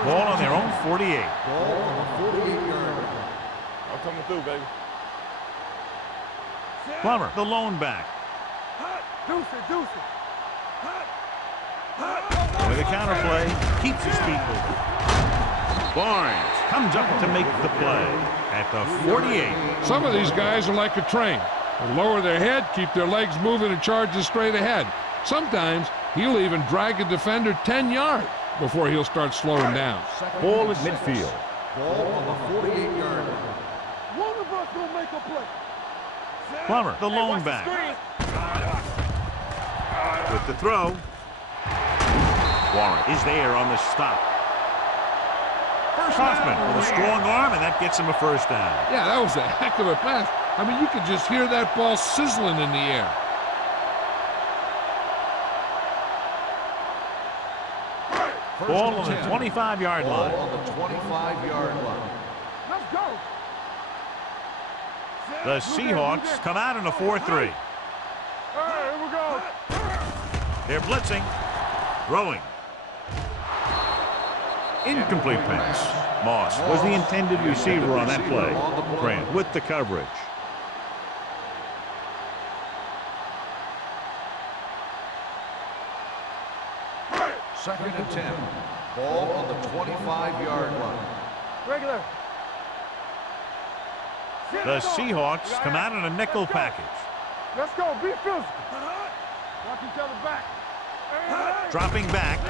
Ball on their own 48. Ball on the 48-yard line. I'm coming through, baby. Plummer, the lone back. Deuce it, deuce it. With a counter play, keeps his feet moving. Barnes comes up to make the play at the 48. Some of these guys are like a train. They lower their head, keep their legs moving, and charge straight ahead. Sometimes he'll even drag a defender 10 yards before he'll start slowing down. Ball at midfield. Ball on the 48-yard line. One of us gonna make a play. Plummer, the lone back. With the throw. Warren is there on the stop. Kaufman with a strong arm, and that gets him a first down. Yeah, that was a heck of a pass. I mean, you could just hear that ball sizzling in the air. Ball on the 25-yard line. Ball on the 25-yard line. Let's go. The Seahawks come out in a 4-3. All right, here we go. They're blitzing. Throwing. Incomplete pass. Moss was the intended receiver on that play. Grant with the coverage. Second and 10. Ball on the 25-yard line. Regular. The Seahawks come out in a nickel package. Let's go. Be physical. Watch each other back. Dropping back.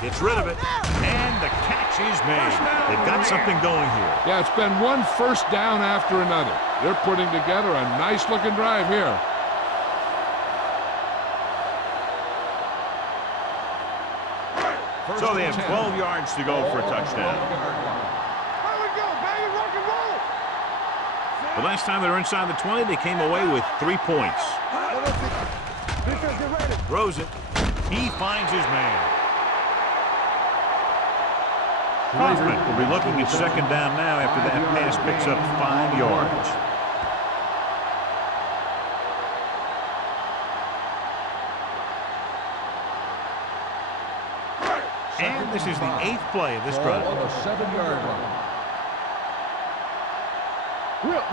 Gets rid of it. And the catch is made. They've got something going here. Yeah, it's been one first down after another. They're putting together a nice-looking drive here. So they have 12 yards to go for a touchdown. There we go, baby. Rock and roll. The last time they were inside the 20, they came away with 3 points. Defense, get ready. Throws it. He finds his man. Kaufman will be looking at second down now after that pass picks up 5 yards. And this is the 8th play of this drive. Ball on the 7-yard line. Whip.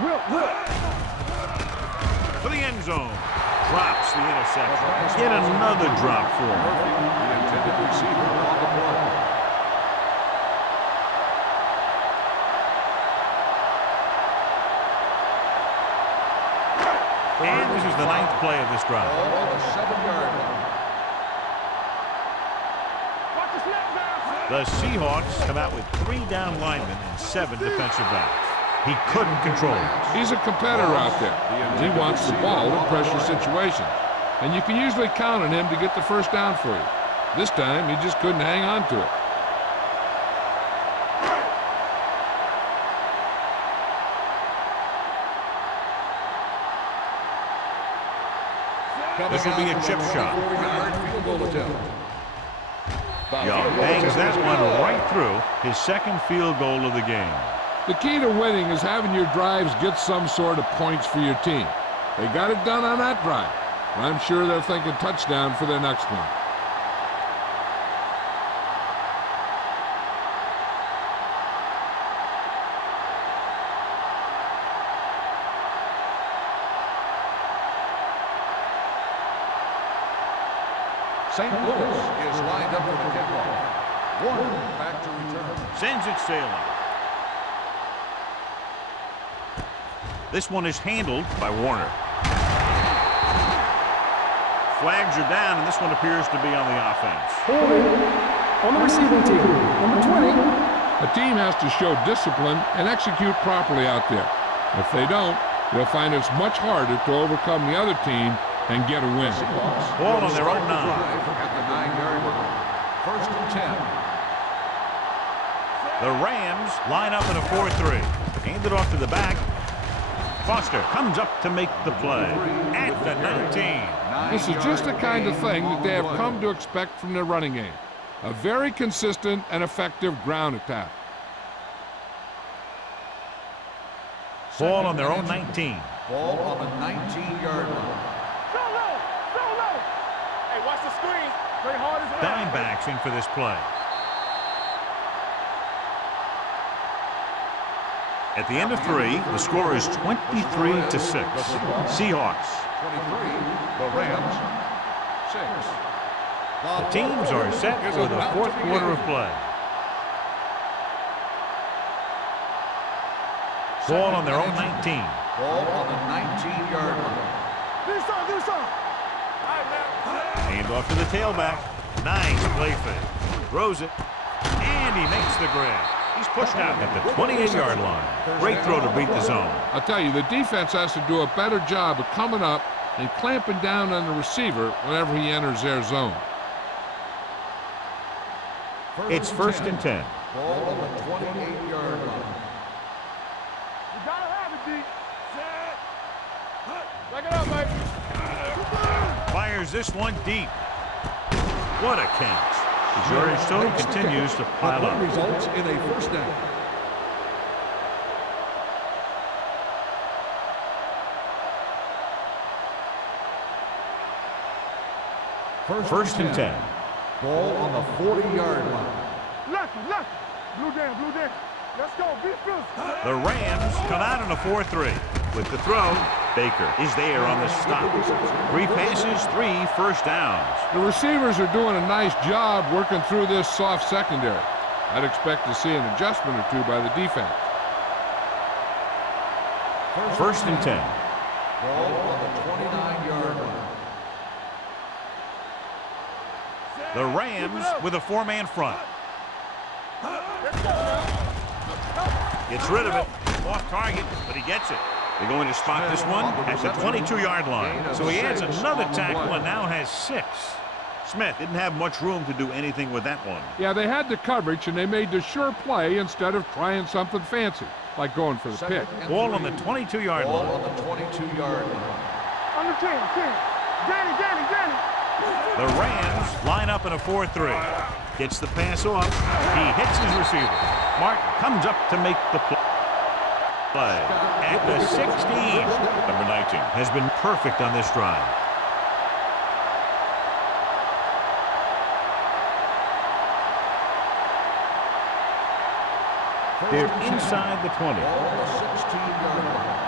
For the end zone. Drops the interception. Yet another drop for him. The intended receiver on the play. And this is the 9th play of this drive. Ball on the 7-yard line. Watch the snap down. The Seahawks come out with 3 down linemen and 7 defensive backs. He couldn't control it. He's a competitor out there. He wants the ball in pressure situations. And you can usually count on him to get the first down for you. This time, he just couldn't hang on to it. This will be a chip shot. 4-yard field goal attempt. Young bangs that one right through his second field goal of the game. The key to winning is having your drives get some sort of points for your team. They got it done on that drive. I'm sure they're thinking touchdown for their next one. St. Louis is lined up for the kickoff. Warner back to return. Sends it sailing. This one is handled by Warner. Flags are down, and this one appears to be on the offense. Holding on the receiving team. Number 20. A team has to show discipline and execute properly out there. If they don't, they'll find it's much harder to overcome the other team and get a win. Ball on their own 9. At the 9-yard line. First and 10. The Rams line up in a 4-3. Hand it off to the back. Foster comes up to make the play at the 19. This is just the kind of thing that they have come to expect from their running game. A very consistent and effective ground attack. Ball on their own 19. Ball on the 19-yard line. Go low. Hey, watch the screen. Play hard as well. Dimebacks in for this play. At the end of 3, the score is 23-6. Seahawks. 23, the Rams. 6. The teams are set for the 4th quarter of play. Ball on their own 19. Ball on the 19-yard line. Do something. Hand off to the tailback. Nice play fake. Throws it. And he makes the grab. He's pushed out at the 28-yard line. Great throw to beat the zone. I'll tell you, the defense has to do a better job of coming up and clamping down on the receiver whenever he enters their zone. It's first and 10. Ball on the 28-yard line. You gotta have it, D. Set. Back it up, baby. Fires this one deep. What a catch. The yardage total continues to pile up. Results in a first down. First and 10. Ball on the 40-yard line. Left. Blue down. Let's go. Be physical. The Rams come out in a 4-3. With the throw, Baker is there on the stop. 3 passes, 3 first downs. The receivers are doing a nice job working through this soft secondary. I'd expect to see an adjustment or two by the defense. First and 10. Ball on the 29-yard line. The Rams with a 4-man front. Gets rid of it. Off target, but he gets it. They're going to spot this one at the 22-yard line. So he adds another tackle and now has 6. Smith didn't have much room to do anything with that one. Yeah, they had the coverage, and they made the sure play instead of trying something fancy, like going for the pick. Ball on the 22-yard line. Ball on the 22-yard line. On the 10. Danny. The Rams line up in a 4-3. Gets the pass off. He hits his receiver. Martin comes up to make the play. At the 16. Number 19 has been perfect on this drive. They're inside the 20. Ball on the 16-yard line.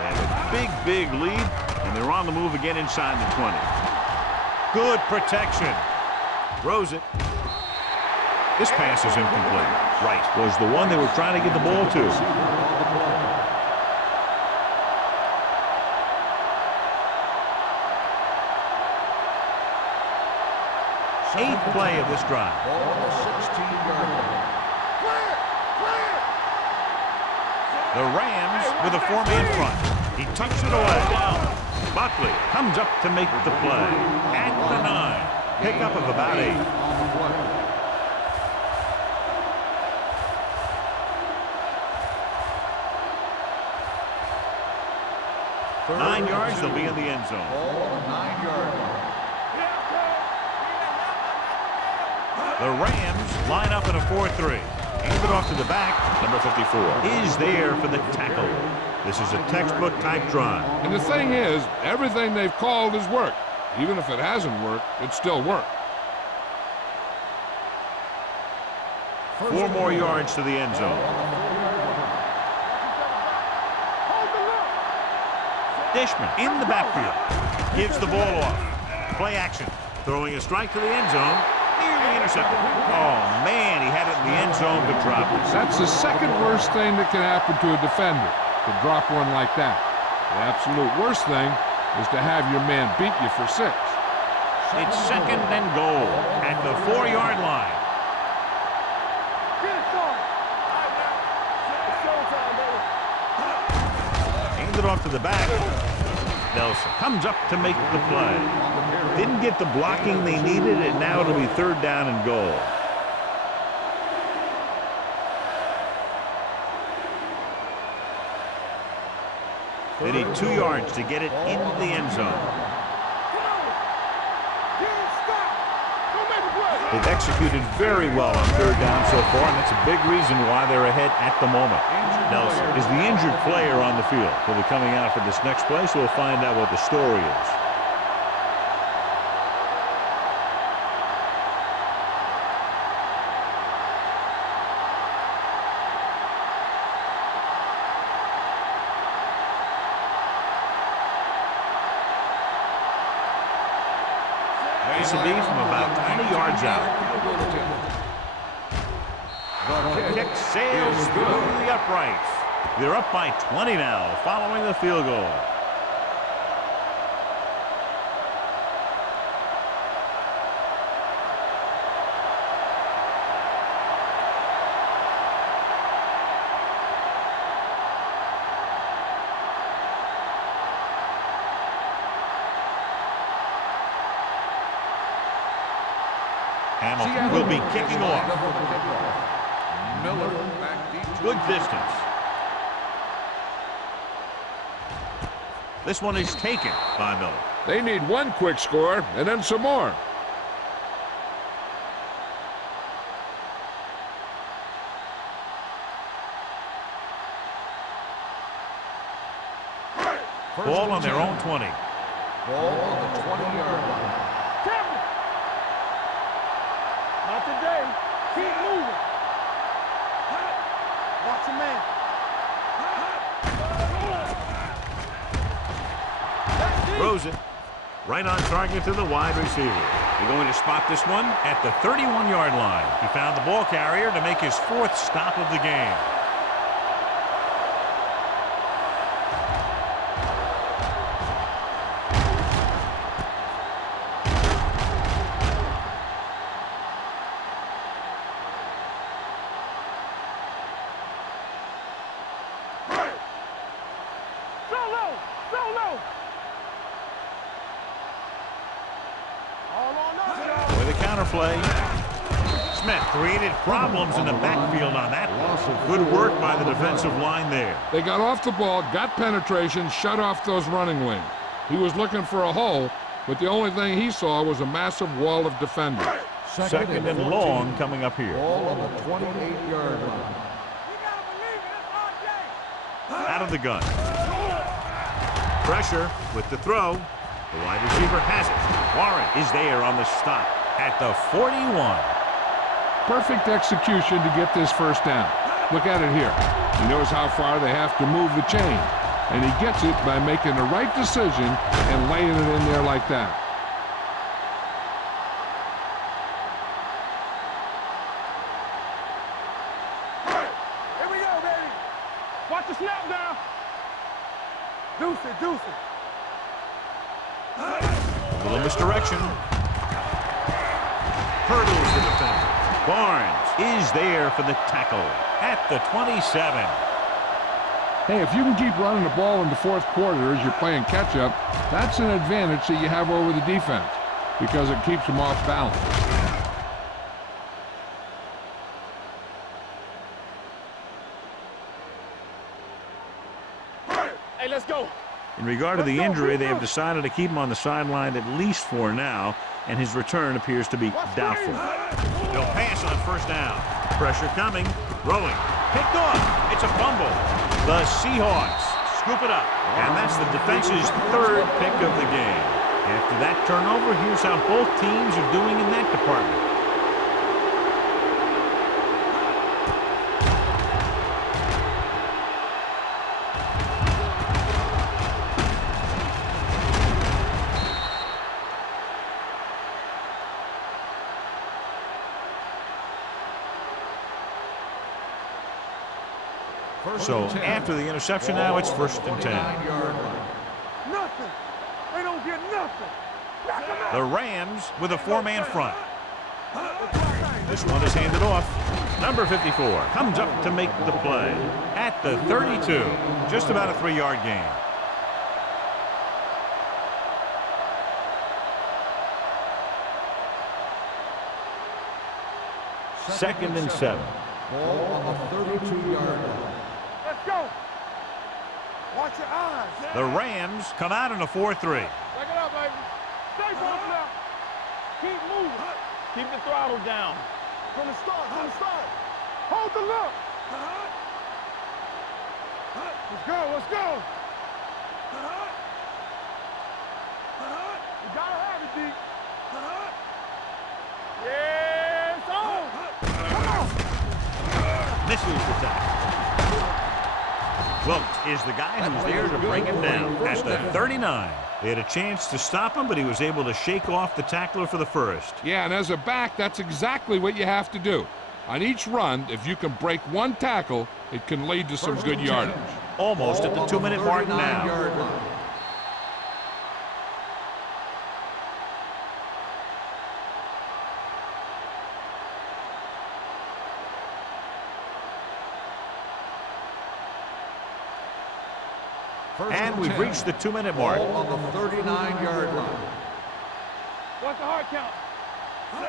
They have a big lead, and they're on the move again inside the 20. Good protection. Throws it. This pass is incomplete. Right was the one they were trying to get the ball to. 8th play of this drive. Ball on the 16-yard line. The Rams with a 4-man front. He tucks it away. Buckley comes up to make the play. At the 9. Pickup of about 8. On the play. 9 yards, they'll be in the end zone. Ball on the 9-yard line. The Rams line up in a 4-3. Hand it off to the back. Number 54 is there for the tackle. This is a textbook type drive. And the thing is, everything they've called has worked. Even if it hasn't worked, it still worked. 4 more yards to the end zone. Dishman in the backfield. Gives the ball off. Play action. Throwing a strike to the end zone. Nearly intercepted. Oh, man, he had it in the end zone but dropped it. That's the second worst thing that can happen to a defender, to drop one like that. The absolute worst thing is to have your man beat you for 6. It's 2nd and goal at the 4-yard line. Hand it off to the back. Nelson comes up to make the play. Didn't get the blocking they needed, and now it'll be 3rd down and goal. They need 2 yards to get it into the end zone. They've executed very well on 3rd down so far, and that's a big reason why they're ahead at the moment. Nelson is the injured player on the field. He'll be coming out for this next play, so we'll find out what the story is. This will be from about 20 yards out. The kick sails through the uprights. They're up by 20 now, following the field goal. Hamilton will be kicking off. Miller back deep. Good distance. This one is taken by Miller. They need one quick score and then some more. Ball on their own 20. Ball on the 20-yard line. Not today. Keep moving. Watch your man. Throws it right on target to the wide receiver. You're going to spot this one at the 31-yard line. He found the ball carrier to make his 4th stop of the game. With a counterplay. Smith created problems in the backfield on that. Good work by the defensive line there. They got off the ball, got penetration, shut off those running lanes. He was looking for a hole, but the only thing he saw was a massive wall of defenders. Second and long coming up here. Ball on the 28-yard line. Out of the gun. Pressure with the throw. The wide receiver has it. Warren is there on the stop at the 41. Perfect execution to get this first down. Look at it here. He knows how far they have to move the chain, and he gets it by making the right decision and laying it in there like that. Here we go, baby. Watch the snap now. Deuce it, deuce it. A little misdirection. Hurdles the defender. Barnes is there for the tackle at the 27. Hey, if you can keep running the ball in the 4th quarter as you're playing catch-up, that's an advantage that you have over the defense because it keeps them off balance. Hey, let's go. In regard to the injury, they have decided to keep him on the sideline at least for now, and his return appears to be doubtful. They'll pass on first down. Pressure coming. Throwing. Picked off. It's a fumble. The Seahawks scoop it up. And that's the defense's 3rd pick of the game. After that turnover, here's how both teams are doing in that department. So after the interception now, it's 1st and 10. Nothing. They don't get nothing. The Rams with a 4-man front. This one is handed off. Number 54 comes up to make the play at the 32. Just about a 3-yard gain. Second and 7. Ball on the 32-yard line. Let's go. Watch your eyes. The Rams come out in a 4-3. Back it up, baby. Stay close now. Keep moving. Keep the throttle down. From the start, from the start. Hold the look. Let's go, let's go. You gotta have it, D. Yeah, it's on. Come on. Misses the tackle. Wilkes is the guy who's there to bring him down at the 39. They had a chance to stop him, but he was able to shake off the tackler for the first. Yeah, and as a back, that's exactly what you have to do. On each run, if you can break one tackle, it can lead to some good yardage. Almost at the 2-minute mark now. And we've reached the 2-minute mark. On the 39-yard line. What's the hard count?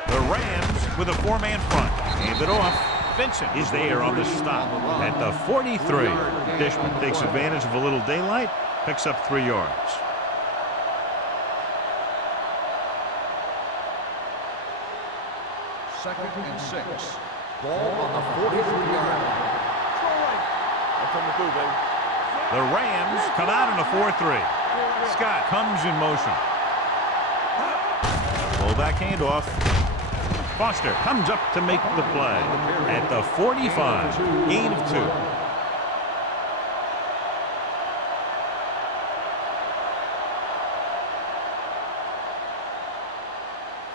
The Rams with a 4-man front. Hand it off. Vincent is there on the stop at the 43. Dishman takes advantage of a little daylight, picks up 3 yards. Second and 6. Ball on the 43-yard line. I'm coming through, baby. The Rams come out in a 4-3. Scott comes in motion. Fullback handoff. Foster comes up to make the play at the 45. Gain of 2.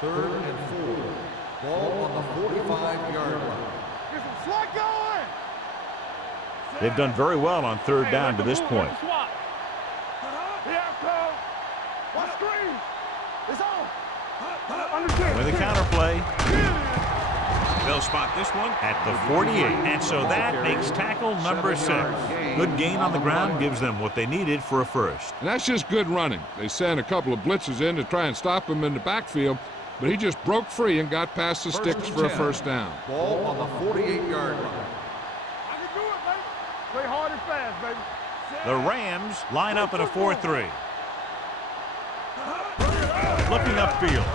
3rd and 4. Ball on the 45-yard line. Get some swat going. They've done very well on 3rd down to this point. Here I come. One screen. It's on. Understand. With a counter play. They'll spot this one at the 48. And so that makes tackle number 6. Good gain on the ground gives them what they needed for a first. And that's just good running. They sent a couple of blitzes in to try and stop him in the backfield, but he just broke free and got past the sticks for a first down. Ball on the 48-yard line. I can do it, baby. Play hard and fast, baby. The Rams line up in a 4-3. Looking upfield.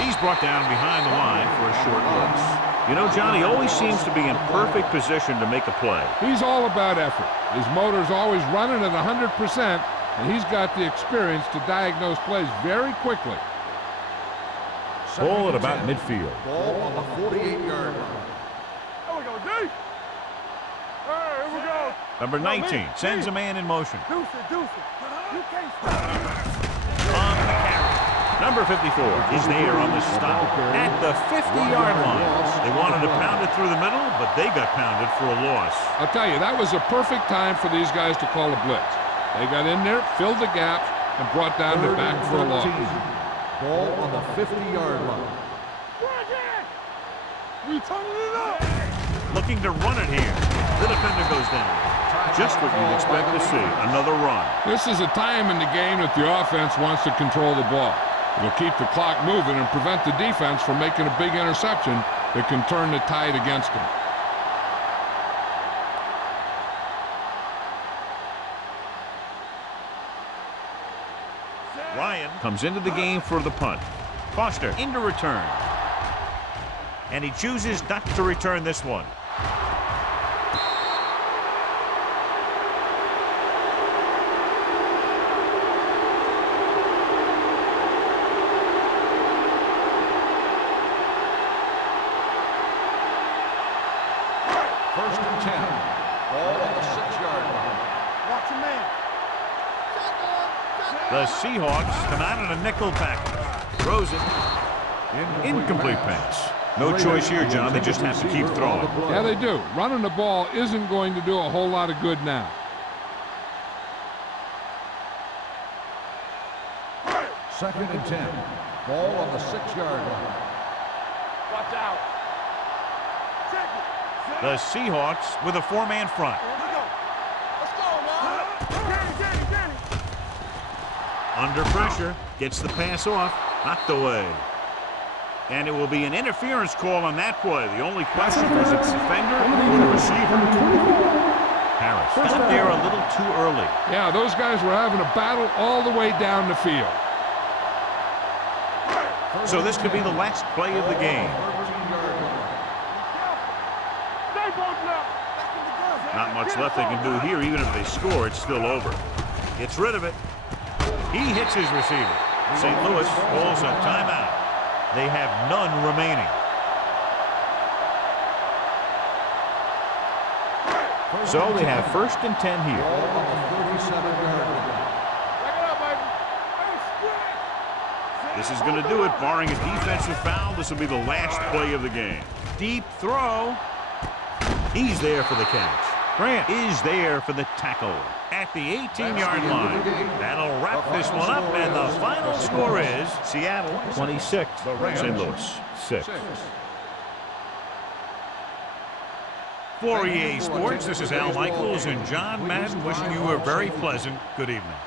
He's brought down behind the line for a short loss. You know, John, he always seems to be in perfect position to make a play. He's all about effort. His motor's always running at 100%, and he's got the experience to diagnose plays very quickly. Ball at about midfield. Ball on the 48-yard line. There we go, D. Hey, here we go. Number 19 sends a man in motion. Deuce it. You can't stop. On the carry. Number 54 is there on the stop at the 50-yard line. They wanted to pound it through the middle, but they got pounded for a loss. I'll tell you, that was a perfect time for these guys to call a blitz. They got in there, filled the gap, and brought down the back for a loss. Ball on the 50-yard line. We turning it up. Looking to run it here. The defender goes down. Just what you'd expect to see, another run. This is a time in the game that the offense wants to control the ball. It'll keep the clock moving and prevent the defense from making a big interception that can turn the tide against them. Ryan comes into the game for the punt. Foster into return. And he chooses not to return this one. First and 10. Ball on the 6-yard line. Watch your man. The Seahawks come out in a nickel tackle. Throws it. Incomplete pass. No choice here, John. They just have to keep throwing. Yeah, they do. Running the ball isn't going to do a whole lot of good now. Second and 10. Ball on the 6-yard line. Watch out. Check it. The Seahawks with a 4-man front. Here we go. Let's go, man. Get it. Under pressure. Gets the pass off. Knocked away. And it will be an interference call on that play. The only question is it the defender or the receiver. Harris got there a little too early. Yeah, those guys were having a battle all the way down the field. So this could be the last play of the game. Not much left they can do here. Even if they score, it's still over. Gets rid of it. He hits his receiver. St. Louis calls a timeout. They have none remaining. So they have first and 10 here. Ball on the 37-yard line. This is going to do it. Barring a defensive foul, this will be the last play of the game. Deep throw. He's there for the catch. Grant is there for the tackle at the 18-yard line. That'll wrap this one up, and the final score is Seattle 26, St. Louis 6. For EA Sports, this is Al Michaels and John Madden wishing you a very pleasant good evening.